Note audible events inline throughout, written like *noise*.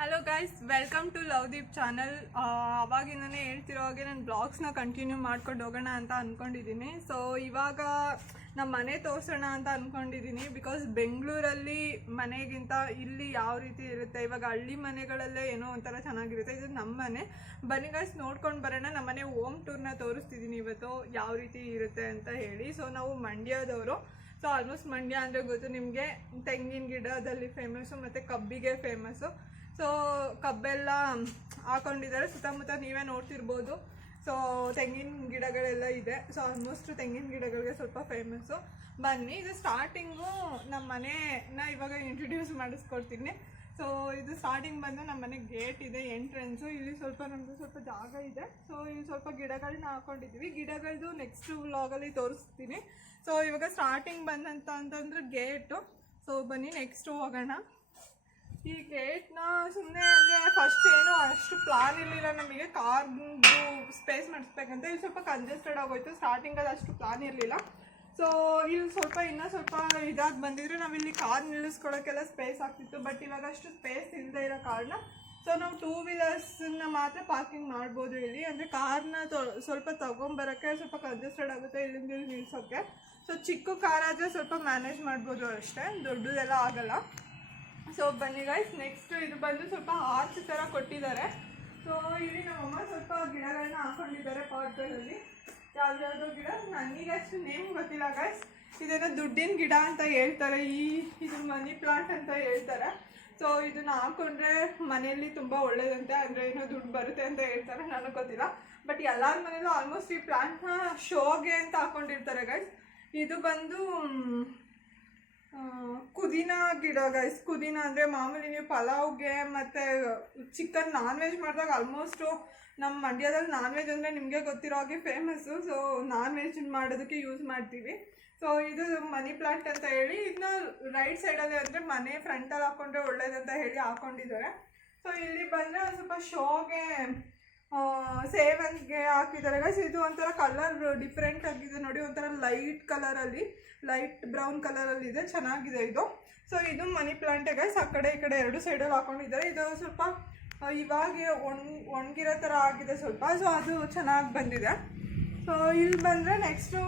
Hello guys welcome to Lovedeep channel ಅವಾಗಿಂದನೇ ಹೇಳ್ತಿರೋ ಹಾಗೆ ನಾನು ಬ್ಲಾಗ್ಸ್ನ ಕಂಟಿನ್ಯೂ ಮಾಡ್ಕೊಂಡು ಹೋಗೋಣ ಅಂತ ಅಂದ್ಕೊಂಡಿದ್ದೀನಿ ಸೊ ಇವಾಗ ನಮ್ಮ ಮನೆ ತೋರಿಸೋಣ ಅಂತ ಅಂದ್ಕೊಂಡಿದ್ದೀನಿ ಬಿಕಾಸ್ ಬೆಂಗಳೂರಲ್ಲಿ ಮನೆಗಿಂತ ಇಲ್ಲಿ ಯಾವ ರೀತಿ ಇರುತ್ತೆ? ಇವಾಗ ಹಳ್ಳಿ ಮನೆಗಳಲ್ಲೇ ಏನೋ ಒಂಥರ ಚೆನ್ನಾಗಿರುತ್ತೆ. ಇದು ನಮ್ಮ ಮನೆ. ಬನ್ನಿ ಗೈಸ್ ನೋಡ್ಕೊಂಡು ಬರೋಣ. ನಮ್ಮ ಮನೆ ಓಮ್ ಟೂರ್ನ ತೋರಿಸ್ತಿದ್ದೀನಿ ಇವತ್ತು. ಯಾವ ರೀತಿ ಇರುತ್ತೆ ಅಂತ ಹೇಳಿ. ಸೊ ನಾವು ಮಂಡ್ಯದವರು. ಸೊ ಆಲ್ಮೋಸ್ಟ್ ಮಂಡ್ಯ ಅಂದರೆ ಗೊತ್ತು ನಿಮಗೆ. ತೆಂಗಿನ ಗಿಡದಲ್ಲಿ ಫೇಮಸ್ಸು ಮತ್ತು ಕಬ್ಬಿಗೆ ಫೇಮಸ್ಸು ಸೊ ಕಬ್ಬೆಲ್ಲ ಹಾಕೊಂಡಿದ್ದಾರೆ. ಸುತ್ತಮುತ್ತ ನೀವೇ ನೋಡ್ತಿರ್ಬೋದು. ಸೊ ತೆಂಗಿನ ಗಿಡಗಳೆಲ್ಲ ಇದೆ. ಸೊ ಆಲ್ಮೋಸ್ಟ್ ತೆಂಗಿನ ಗಿಡಗಳಿಗೆ ಸ್ವಲ್ಪ ಫೇಮಸ್ಸು ಬನ್ನಿ, ಇದು ಸ್ಟಾರ್ಟಿಂಗು ನಮ್ಮ ಮನೆನ ಇವಾಗ ಇಂಟ್ರೊಡ್ಯೂಸ್ ಮಾಡಿಸ್ಕೊಡ್ತೀನಿ. ಸೊ ಇದು ಸ್ಟಾರ್ಟಿಂಗ್ ಬಂದು ನಮ್ಮ ಮನೆ ಗೇಟ್ ಇದೆ ಎಂಟ್ರೆನ್ಸು ಇಲ್ಲಿ ಸ್ವಲ್ಪ ನಮ್ಮದು ಸ್ವಲ್ಪ ಜಾಗ ಇದೆ. ಸೊ ಇಲ್ಲಿ ಸ್ವಲ್ಪ ಗಿಡಗಳನ್ನ ಹಾಕೊಂಡಿದ್ದೀವಿ ಗಿಡಗಳದ್ದು ನೆಕ್ಸ್ಟ್ ವ್ಲಾಗಲ್ಲಿ ತೋರಿಸ್ತೀನಿ. ಸೊ ಇವಾಗ ಸ್ಟಾರ್ಟಿಂಗ್ ಬಂದಂತ ಅಂತಂದ್ರೆ ಗೇಟು ಸೊ ಬನ್ನಿ ನೆಕ್ಸ್ಟು ಹೋಗೋಣ. ಈ ಗೇಟ್ನ ಸುಮ್ಮನೆ ಅಂದರೆ ಫಸ್ಟ್ ಏನು ಅಷ್ಟು ಪ್ಲಾನ್ ಇರಲಿಲ್ಲ. ನಮಗೆ ಕಾರ್ದು ಸ್ಪೇಸ್ ಮಾಡಿಸ್ಬೇಕಂತ ಇಲ್ಲಿ ಸ್ವಲ್ಪ ಕಂಜೆಸ್ಟೆಡ್ ಆಗೋಯ್ತು. ಸ್ಟಾರ್ಟಿಂಗಲ್ಲಿ ಅಷ್ಟು ಪ್ಲಾನ್ ಇರಲಿಲ್ಲ. ಸೊ ಇಲ್ಲಿ ಸ್ವಲ್ಪ ಇನ್ನೂ ಸ್ವಲ್ಪ ಇದಾಗಿ ಬಂದಿದ್ರೆ ನಾವಿಲ್ಲಿ ಕಾರ್ ನಿಲ್ಲಿಸ್ಕೊಳಕ್ಕೆಲ್ಲ ಸ್ಪೇಸ್ ಆಗ್ತಿತ್ತು. ಬಟ್ ಇವಾಗ ಅಷ್ಟು ಸ್ಪೇಸ್ ಇಲ್ಲದೆ ಇರೋ ಕಾರಣ ಸೊ ನಾವು ಟೂ ವೀಲರ್ಸನ್ನ ಮಾತ್ರ ಪಾರ್ಕಿಂಗ್ ಮಾಡ್ಬೋದು ಇಲ್ಲಿ ಅಂದರೆ ಕಾರ್ನ ಸ್ವಲ್ಪ ತೊಗೊಂಬರೋಕ್ಕೆ ಸ್ವಲ್ಪ ಕಂಜೆಸ್ಟೆಡ್ ಆಗುತ್ತೆ ಇಲ್ಲಿಂದ ಇಲ್ಲಿ ನಿಲ್ಸೋಕ್ಕೆ ಸೊ ಚಿಕ್ಕ ಕಾರ್ ಆದರೆ ಸ್ವಲ್ಪ ಮ್ಯಾನೇಜ್ ಮಾಡ್ಬೋದು ಅಷ್ಟೇ. ದೊಡ್ಡದೆಲ್ಲ ಆಗಲ್ಲ. ಸೊ ಬನ್ನಿ ಗೈಸ್ ನೆಕ್ಸ್ಟ್ ಇದು ಬಂದು ಸ್ವಲ್ಪ ಆರ್ಚ್ ಥರ ಕೊಟ್ಟಿದ್ದಾರೆ. ಸೊ ಇಲ್ಲಿ ನಮ್ಮಮ್ಮ ಸ್ವಲ್ಪ ಗಿಡಗಳನ್ನ ಹಾಕೊಂಡಿದ್ದಾರೆ ಪಾಟ್ಗಳಲ್ಲಿ. ಯಾವ್ದಾವ್ದು ಗಿಡ? ನನಗೆ ಅಷ್ಟು ನೇಮ್ ಗೊತ್ತಿಲ್ಲ ಗೈಸ್ ಇದೇನೋ ದುಡ್ಡಿನ ಗಿಡ ಅಂತ ಹೇಳ್ತಾರೆ. ಈ, ಇದು ಮನಿ ಪ್ಲಾಂಟ್ ಅಂತ ಹೇಳ್ತಾರೆ. ಸೊ ಇದನ್ನ ಹಾಕೊಂಡ್ರೆ ಮನೆಯಲ್ಲಿ ತುಂಬ ಒಳ್ಳೇದಂತೆ, ಅಂದರೆ ಏನೋ ದುಡ್ಡು ಬರುತ್ತೆ ಅಂತ ಹೇಳ್ತಾರೆ. ನನಗೆ ಗೊತ್ತಿಲ್ಲ. ಬಟ್ ಎಲ್ಲರ ಮನೇಲೂ ಆಲ್ಮೋಸ್ಟ್ ಈ ಪ್ಲಾಂಟ್ನ ಶೋಗೆ ಅಂತ ಹಾಕೊಂಡಿರ್ತಾರೆ ಗೈಸ್ ಇದು ಬಂದು ಕುದಿನ ಗಿಡ ಗೈಸ್ ಕುದಿನ ಅಂದರೆ ಮಾಮೂಲಿ ನೀವು ಪಲಾವ್ಗೆ ಮತ್ತು ಚಿಕನ್ ನಾನ್ ವೆಜ್ ಮಾಡಿದಾಗ ಆಲ್ಮೋಸ್ಟು ನಮ್ಮ ಮಂಡ್ಯದಲ್ಲಿ ನಾನ್ ವೆಜ್ ಅಂದರೆ ನಿಮಗೆ ಗೊತ್ತಿರೋ ಹಾಗೆ ಫೇಮಸ್ಸು ಸೊ ನಾನ್ ವೆಜ್ ಮಾಡೋದಕ್ಕೆ ಯೂಸ್ ಮಾಡ್ತೀವಿ. ಸೊ ಇದು ಮನಿ ಪ್ಲಾಂಟ್ ಅಂತ ಹೇಳಿ ಇದನ್ನ ರೈಟ್ ಸೈಡಲ್ಲಿ ಅಂದರೆ ಮನೆ ಫ್ರಂಟಲ್ಲಿ ಹಾಕೊಂಡ್ರೆ ಒಳ್ಳೇದಂತ ಹೇಳಿ ಹಾಕೊಂಡಿದ್ದಾರೆ. ಸೊ ಇಲ್ಲಿ ಬಂದರೆ ಸ್ವಲ್ಪ ಶೋಗೆ ಸೇವಂತಿಗೆ ಹಾಕಿದ್ದಾರೆ. ಗೈಸ್ ಇದು ಒಂಥರ ಕಲರ್ ಡಿಫ್ರೆಂಟ್ ಆಗಿದೆ. ನೋಡಿ, ಒಂಥರ ಲೈಟ್ ಕಲರಲ್ಲಿ ಲೈಟ್ ಬ್ರೌನ್ ಕಲರಲ್ಲಿ ಇದೆ. ಚೆನ್ನಾಗಿದೆ ಇದು. ಸೊ ಇದು ಮನಿ ಪ್ಲಾಂಟೇ ಗೈಸ್ ಆ ಕಡೆ, ಈ ಕಡೆ ಎರಡು ಸೈಡಲ್ಲಿ ಹಾಕೊಂಡಿದ್ದಾರೆ. ಇದು ಸ್ವಲ್ಪ ಇವಾಗ ಒಣ್, ಒಣಗಿರೋ ಥರ ಆಗಿದೆ ಸ್ವಲ್ಪ. ಸೊ ಅದು ಚೆನ್ನಾಗಿ ಬಂದಿದೆ. ಸೊ ಇಲ್ಲಿ ಬಂದರೆ ನೆಕ್ಸ್ಟು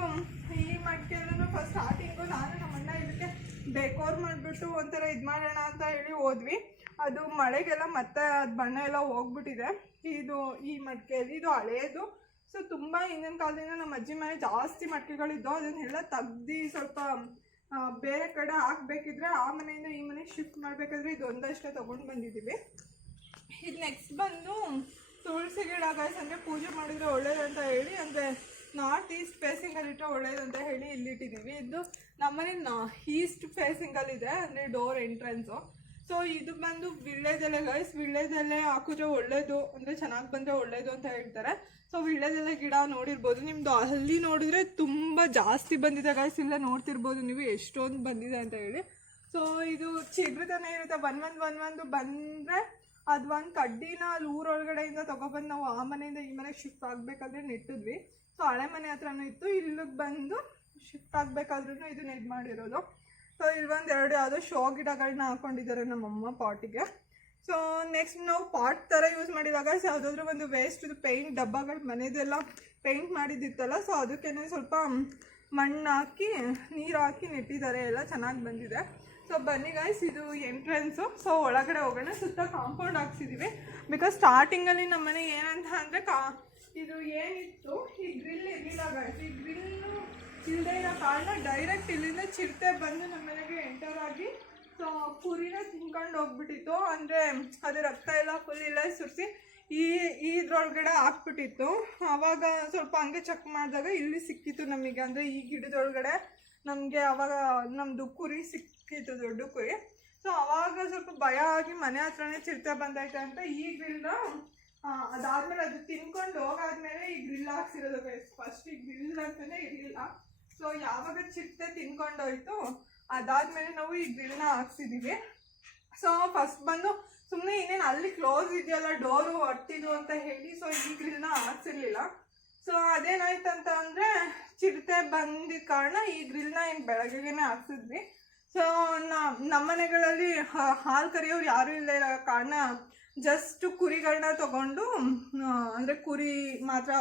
ಈ ಮಡಿಕೆಲ್ಲೂ ಫಸ್ಟ್ ಸ್ಟಾರ್ಟಿಂಗು ನಾನು ನಮ್ಮ ಅಣ್ಣ ಇದಕ್ಕೆ ಡೆಕೋರ್ ಮಾಡಿಬಿಟ್ಟು ಒಂಥರ ಇದು ಮಾಡೋಣ ಅಂತ ಹೇಳಿ ಹೋದ್ವಿ. ಅದು ಮಳೆಗೆಲ್ಲ ಮತ್ತೆ ಅದು ಬಣ್ಣ ಎಲ್ಲ ಹೋಗ್ಬಿಟ್ಟಿದೆ. ಇದು ಈ ಮಡಿಕೆಯಲ್ಲಿ ಇದು ಹಳೇದು. ಸೊ ತುಂಬ ಹಿಂದಿನ ಕಾಲದಿಂದ ನಮ್ಮ ಅಜ್ಜಿ ಮನೆ ಜಾಸ್ತಿ ಮಡಿಕೆಗಳಿದ್ದೋ ಅದನ್ನೆಲ್ಲ ತೆಗ್ದು ಸ್ವಲ್ಪ ಬೇರೆ ಕಡೆ ಹಾಕ್ಬೇಕಿದ್ರೆ ಆ ಮನೆಯಿಂದ ಈ ಮನೆಗೆ ಶಿಫ್ಟ್ ಮಾಡಬೇಕಾದ್ರೆ ಇದು ಒಂದಷ್ಟೇ ತೊಗೊಂಡು ಬಂದಿದ್ದೀವಿ. ಇದು ನೆಕ್ಸ್ಟ್ ಬಂದು ತುಳಸಿ ಗಿಡ ಗಾಯ್ಸ್ ಅಂದರೆ ಪೂಜೆ ಮಾಡಿದರೆ ಒಳ್ಳೇದಂತ ಹೇಳಿ, ಅಂದರೆ ನಾರ್ತ್ ಈಸ್ಟ್ ಫೇಸಿಂಗಲ್ಲಿ ಇಟ್ಟರೆ ಒಳ್ಳೇದಂತ ಹೇಳಿ ಇಲ್ಲಿಟ್ಟಿದ್ದೀವಿ ಇದು ನಮ್ಮನೆ ನಾ, ಈಸ್ಟ್ ಫೇಸಿಂಗಲ್ಲಿದೆ ಅಂದರೆ ಡೋರ್ ಎಂಟ್ರೆನ್ಸು ಸೊ ಇದು ಬಂದು ವಿಳ್ಳೆದೆಲೆ ಗೈಸ್ ವಿಳ್ಳೆದೆಲೆ ಹಾಕಿದ್ರೆ ಒಳ್ಳೇದು. ಅಂದರೆ ಚೆನ್ನಾಗಿ ಬಂದರೆ ಒಳ್ಳೇದು ಅಂತ ಹೇಳ್ತಾರೆ. ಸೊ ವಿಳ್ಳೆದೆಲೆ ಗಿಡ ನೋಡಿರ್ಬೋದು. ನಿಮ್ಮದು ಅಲ್ಲಿ ನೋಡಿದ್ರೆ ತುಂಬ ಜಾಸ್ತಿ ಬಂದಿದೆ ಗೈಸ್ ಇಲ್ಲ ನೋಡ್ತಿರ್ಬೋದು ನೀವು ಎಷ್ಟೊಂದು ಬಂದಿದೆ ಅಂತ ಹೇಳಿ. ಸೊ ಇದು ಚಿಗುರುತಾನೆ ಇರುತ್ತೆ. ಒನ್ ಒಂದ್ ಒನ್ ಒಂದು ಬಂದರೆ ಅದು ಒಂದು ಕಡ್ಡಿನ ಅಲ್ಲಿ ಊರೊಳಗಡೆಯಿಂದ ತೊಗೊಬಂದು ನಾವು ಆ ಮನೆಯಿಂದ ಈ ಮನೆಗೆ ಶಿಫ್ಟ್ ಆಗಬೇಕಾದ್ರೆ ನೆಟ್ಟಿದ್ವಿ. ಸೊ ಹಳೆ ಮನೆ ಹತ್ರನೂ ಇತ್ತು. ಇಲ್ಲಿಗೆ ಬಂದು ಶಿಫ್ಟ್ ಆಗಬೇಕಾದ್ರೂ ಇದು ನೆಟ್ ಮಾಡಿರೋದು ಸೊ ಇಲ್ಲಿ ಒಂದು ಎರಡು ಯಾವುದೋ ಶೋ ಗಿಡಗಳನ್ನ ಹಾಕೊಂಡಿದ್ದಾರೆ ನಮ್ಮಮ್ಮ ಪಾಟಿಗೆ. ಸೊ ನೆಕ್ಸ್ಟ್ ನಾವು ಪಾಟ್ ಥರ ಯೂಸ್ ಮಾಡಿದಾಗ ಯಾವುದಾದ್ರೂ ಒಂದು ವೇಸ್ಟ್ ಪೇಂಟ್ ಡಬ್ಬಗಳು ಮನೆದೆಲ್ಲ ಪೇಂಟ್ ಮಾಡಿದ್ದಿತ್ತಲ್ಲ ಸೊ ಅದಕ್ಕೇನೆ ಸ್ವಲ್ಪ ಮಣ್ಣು ಹಾಕಿ, ನೀರು ಹಾಕಿ ನೆಟ್ಟಿದ್ದಾರೆ, ಎಲ್ಲ ಚೆನ್ನಾಗಿ ಬಂದಿದೆ. ಸೊ ಬನ್ನಿ ಗೈಸ್ ಇದು ಎಂಟ್ರೆನ್ಸು ಸೊ ಒಳಗಡೆ ಹೋಗೋಣ, ಸುತ್ತ ಕಾಂಪೌಂಡ್ ಹಾಕ್ಸಿದ್ದೀವಿ ಬಿಕಾಸ್ ಸ್ಟಾರ್ಟಿಂಗಲ್ಲಿ ನಮ್ಮ ಮನೆ ಏನಂತ ಅಂದರೆ ಕಾ ಇದು ಏನಿತ್ತು? ಈ ಗ್ರಿಲ್ ಇರಲಿಲ್ಲ ಗೈಸ್ ಈ ಗ್ರಿಲ್ಲು ಇಲ್ಲದೆ ಇರೋ ಕಾರಣ ಡೈರೆಕ್ಟ್ ಇಲ್ಲಿಂದ ಚಿರತೆ ಬಂದು ನಮ್ಮ ಮನೆಗೆ ಎಂಟರ್ ಆಗಿ ಸೊ ಕುರಿನ ತಿನ್ಕೊಂಡು ಹೋಗ್ಬಿಟ್ಟಿತ್ತು. ಅಂದರೆ, ಅದು ರಕ್ತ ಎಲ್ಲ ಫುಲ್ ಇಲ್ಲ ಸುರಿಸಿ ಈ ಇದ್ರೊಳಗಡೆ ಹಾಕ್ಬಿಟ್ಟಿತ್ತು. ಆವಾಗ ಸ್ವಲ್ಪ ಹಂಗೆ ಚೆಕ್ ಮಾಡಿದಾಗ ಇಲ್ಲಿ ಸಿಕ್ಕಿತ್ತು ನಮಗೆ. ಅಂದರೆ, ಈ ಗಿಡದೊಳಗಡೆ ನಮಗೆ ಆವಾಗ ನಮ್ಮದು ಕುರಿ ಸಿಕ್ಕಿತ್ತು, ದೊಡ್ಡ ಕುರಿ. ಸೊ ಆವಾಗ ಸ್ವಲ್ಪ ಭಯ ಆಗಿ ಮನೆ ಹತ್ರನೇ ಚಿರತೆ ಬಂದೈತೆ ಅಂತ ಈ ಗ್ರಿಲ್ನ ಅದಾದ್ಮೇಲೆ ಅದು ತಿನ್ಕೊಂಡು ಹೋಗಾದ್ಮೇಲೆ ಈ ಗ್ರಿಲ್ ಹಾಕ್ಸಿರೋದು ಫಸ್ಟ್ ಈ ಗ್ರಿಲ್ ಅಂತಲೇ ಇರಲಿಲ್ಲ. ಸೊ ಯಾವಾಗ ಚಿಟ್ಟೆ ತಿನ್ಕೊಂಡೋಯ್ತು, ಅದಾದ್ಮೇಲೆ ನಾವು ಈ ಗ್ರಿಲ್ನ ಹಾಕ್ಸಿದೀವಿ. ಸೊ ಫಸ್ಟ್ ಬಂದು ಸುಮ್ಮನೆ ಇನ್ನೇನು ಅಲ್ಲಿ ಕ್ಲೋಸ್ ಇದೆಯಲ್ಲ ಡೋರು ಒಟ್ಟಿದ್ರು ಅಂತ ಹೇಳಿ ಸೊ ಈ ಗ್ರಿಲ್ನ ಹಾಕ್ಸಿರ್ಲಿಲ್ಲ. ಸೊ ಅದೇನಾಯ್ತಂತ ಅಂದರೆ ಚಿರತೆ ಬಂದಿದ್ದ ಕಾರಣ ಈ ಗ್ರಿಲ್ನ ಏನು ಬೆಳಗ್ಗೆನೆ ಹಾಕ್ಸಿದ್ವಿ. ಸೊ ನಮ್ಮ ಮನೆಗಳಲ್ಲಿ ಹಾಲು ಕರೆಯೋರು ಯಾರೂ ಇಲ್ಲ ಇರೋ ಕಾರಣ ಜಸ್ಟ್ ಕುರಿಗಳನ್ನ ತಗೊಂಡು ಅಂದರೆ ಕುರಿ ಮಾತ್ರ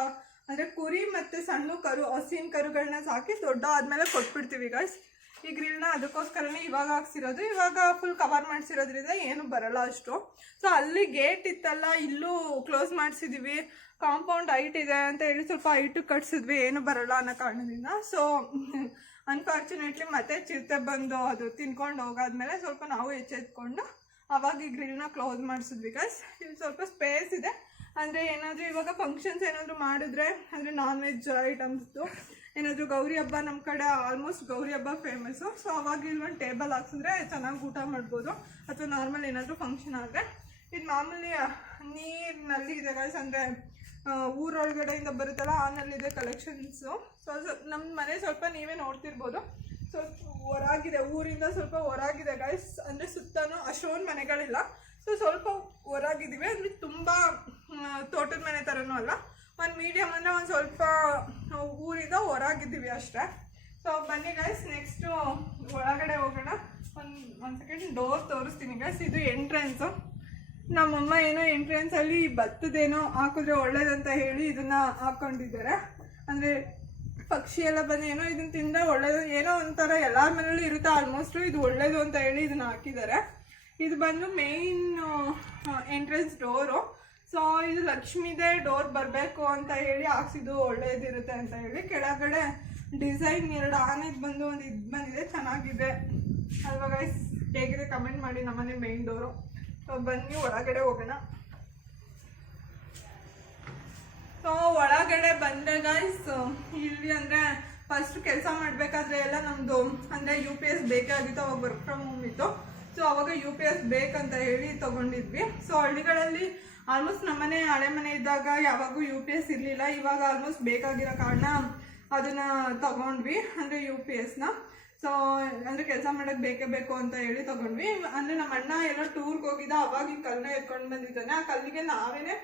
ಅಂದರೆ ಕುರಿ ಮತ್ತು ಸಣ್ಣ ಕರು, ಹಸಿನ ಕರುಗಳನ್ನ ಸಾಕಿ ದೊಡ್ಡ ಆದಮೇಲೆ ಕೊಟ್ಬಿಡ್ತೀವಿ ಗಾಯ್ಸ್ ಈ ಗ್ರಿಲ್ನ ಅದಕ್ಕೋಸ್ಕರನೇ ಇವಾಗ ಹಾಕ್ಸಿರೋದು. ಇವಾಗ ಫುಲ್ ಕವರ್ ಮಾಡಿಸಿರೋದ್ರಿಂದ ಏನು ಬರಲ್ಲ ಅಷ್ಟು. ಸೊ ಅಲ್ಲಿ ಗೇಟ್ ಇತ್ತಲ್ಲ, ಇಲ್ಲೂ ಕ್ಲೋಸ್ ಮಾಡಿಸಿದ್ವಿ. ಕಾಂಪೌಂಡ್ ಹೈಟ್ ಇದೆ ಅಂತ ಹೇಳಿ ಸ್ವಲ್ಪ ಹೈಟು ಕಟ್ಸಿದ್ವಿ, ಏನು ಬರಲ್ಲ ಅನ್ನೋ ಕಾರಣದಿಂದ. ಸೊ ಅನ್ಫಾರ್ಚುನೇಟ್ಲಿ *laughs* ಮತ್ತೆ ಚಿರತೆ ಬಂದು ಅದು ತಿನ್ಕೊಂಡು ಹೋಗಾದ್ಮೇಲೆ ಸ್ವಲ್ಪ ನಾವು ಎಚ್ಚೆತ್ಕೊಂಡು ಅವಾಗ ಈ ಗ್ರಿಲ್ನ ಕ್ಲೋಸ್ ಮಾಡಿಸಿದ್ವಿ ಬಿಕಾಸ್ ಇಲ್ಲಿ ಸ್ವಲ್ಪ ಸ್ಪೇಸ್ ಇದೆ. ಅಂದರೆ ಏನಾದರೂ ಇವಾಗ ಫಂಕ್ಷನ್ಸ್ ಏನಾದರೂ ಮಾಡಿದ್ರೆ, ಅಂದರೆ ನಾನ್ ವೆಜ್ ಐಟಮ್ಸ್ದು ಏನಾದರೂ ಗೌರಿ ಹಬ್ಬ ನಮ್ಮ ಕಡೆ ಆಲ್ಮೋಸ್ಟ್ ಗೌರಿ ಹಬ್ಬ ಫೇಮಸ್ಸು ಸೊ ಅವಾಗ ಇಲ್ಲಿ ಒಂದು ಟೇಬಲ್ ಹಾಕ್ಸಿದ್ರೆ ಚೆನ್ನಾಗಿ ಊಟ ಮಾಡ್ಬೋದು. ಅಥವಾ ನಾರ್ಮಲ್ ಏನಾದರೂ ಫಂಕ್ಷನ್ ಆದರೆ. ಇದು ಮಾಮೂಲಿ ನೀರು ನಲ್ಲಿ ಇದೆ ಗೈಸ್ ಅಂದರೆ ಊರೊಳಗಡೆಯಿಂದ ಬರುತ್ತಲ್ಲ ಆ ನಲ್ಲಿದೆ ಕಲೆಕ್ಷನ್ಸು ಸೊ ನಮ್ಮ ಮನೆ ಸ್ವಲ್ಪ ನೀವೇ ನೋಡ್ತಿರ್ಬೋದು. ಸ್ವಲ್ಪ ಹೊರಾಗಿದೆ, ಊರಿಂದ ಸ್ವಲ್ಪ ಹೊರಾಗಿದೆ ಗೈಸ್ ಅಂದರೆ ಸುತ್ತನೂ ಅಷ್ಟೊಂದು ಮನೆಗಳಿಲ್ಲ. ಸೊ ಸ್ವಲ್ಪ ಹೊರಗಿದ್ದೀವಿ. ಅಂದರೆ ತುಂಬ ತೋಟದ ಮನೆ ಥರನೂ ಅಲ್ಲ. ಒಂದು ಮೀಡಿಯಮ್ ಅಂದರೆ ಒಂದು ಸ್ವಲ್ಪ ಊರಿಂದ ಹೊರಗಿದ್ದೀವಿ ಅಷ್ಟೇ. ಸೊ ಬನ್ನಿ ಗೈಸ್ ನೆಕ್ಸ್ಟು ಒಳಗಡೆ ಹೋಗೋಣ. ಒಂದು ಒಂದು ಸೆಕೆಂಡ್ ಡೋರ್ ತೋರಿಸ್ತೀನಿ ಗೈಸ್ ಇದು ಎಂಟ್ರೆನ್ಸು ನಮ್ಮಮ್ಮ ಏನೋ ಎಂಟ್ರೆನ್ಸಲ್ಲಿ ಬತ್ತದೇನೋ ಹಾಕಿದ್ರೆ ಒಳ್ಳೇದಂತ ಹೇಳಿ ಇದನ್ನು ಹಾಕ್ಕೊಂಡಿದ್ದಾರೆ ಅಂದರೆ ಪಕ್ಷಿ ಎಲ್ಲ ಬಂದು ಏನೋ ಇದನ್ನ ತಿಂದರೆ ಒಳ್ಳೇದು, ಏನೋ ಒಂಥರ ಎಲ್ಲರ ಮನೇಲೂ ಇರುತ್ತೆ. ಆಲ್ಮೋಸ್ಟು ಇದು ಒಳ್ಳೇದು ಅಂತ ಹೇಳಿ ಇದನ್ನು ಹಾಕಿದ್ದಾರೆ. ಇದು ಬಂದು ಮೇಯ್ನ್ ಎಂಟ್ರೆನ್ಸ್ ಡೋರು ಸೊ ಇದು ಲಕ್ಷ್ಮಿದೇ ಡೋರ್ ಬರಬೇಕು ಅಂತ ಹೇಳಿ ಹಾಕ್ಸಿದ್ದು, ಒಳ್ಳೇದಿರುತ್ತೆ ಅಂತ ಹೇಳಿ. ಕೆಳಗಡೆ ಡಿಸೈನ್ ಎರಡು ಆನೆದು ಬಂದು ಒಂದು ಇದು ಬಂದಿದೆ, ಚೆನ್ನಾಗಿದೆ. ಅಲ್ವಾ ಗೈಸ್ ಹೇಗಿದೆ? ಕಮೆಂಟ್ ಮಾಡಿ ನಮ್ಮನೆ ಮೇನ್ ಡೋರು ಬನ್ನಿ, ಒಳಗಡೆ ಹೋಗೋಣ. ಸೊ ಒಳಗಡೆ ಬಂದರೆ ಗೈಸ್ ಇಲ್ಲಿ ಅಂದರೆ ಫಸ್ಟ್ ಕೆಲಸ ಮಾಡಬೇಕಾದ್ರೆ ಎಲ್ಲ ನಮ್ಮದು ಅಂದರೆ ಯು ಪಿ ಎಸ್ ಬೇಕಾಗಿತ್ತು ಅವಾಗ ವರ್ಕ್ ಫ್ರಮ್ ಹೋಮ್ ಇತ್ತು. ಸೊ ಅವಾಗ ಯು ಪಿ ಎಸ್ ಬೇಕಂತ ಹೇಳಿ ತೊಗೊಂಡಿದ್ವಿ. ಸೊ ಹಳ್ಳಿಗಳಲ್ಲಿ ಆಲ್ಮೋಸ್ಟ್ ನಮ್ಮನೆ ಹಳೆ ಮನೆ ಇದ್ದಾಗ ಯಾವಾಗೂ ಯು ಪಿ ಎಸ್ ಇರಲಿಲ್ಲ. ಇವಾಗ ಆಲ್ಮೋಸ್ಟ್ ಬೇಕಾಗಿರೋ ಕಾರಣ ಅದನ್ನು ತಗೊಂಡ್ವಿ. ಅಂದರೆ ಯು ಪಿ ಎಸ್ನ ಸೊ ಅಂದರೆ ಕೆಲಸ ಮಾಡೋಕ್ಕೆ ಬೇಕೇ ಬೇಕು ಅಂತ ಹೇಳಿ ತೊಗೊಂಡ್ವಿ. ಅಂದರೆ ನಮ್ಮ ಅಣ್ಣ ಎಲ್ಲ ಟೂರ್ಗೆ ಹೋಗಿದ್ದ. ಅವಾಗ ಈ ಕಲ್ಲನ್ನ ಎತ್ಕೊಂಡು ಬಂದಿದ್ದಾನೆ. ಆ ಕಲ್ಲಿಗೆ ನಾವೇನೆ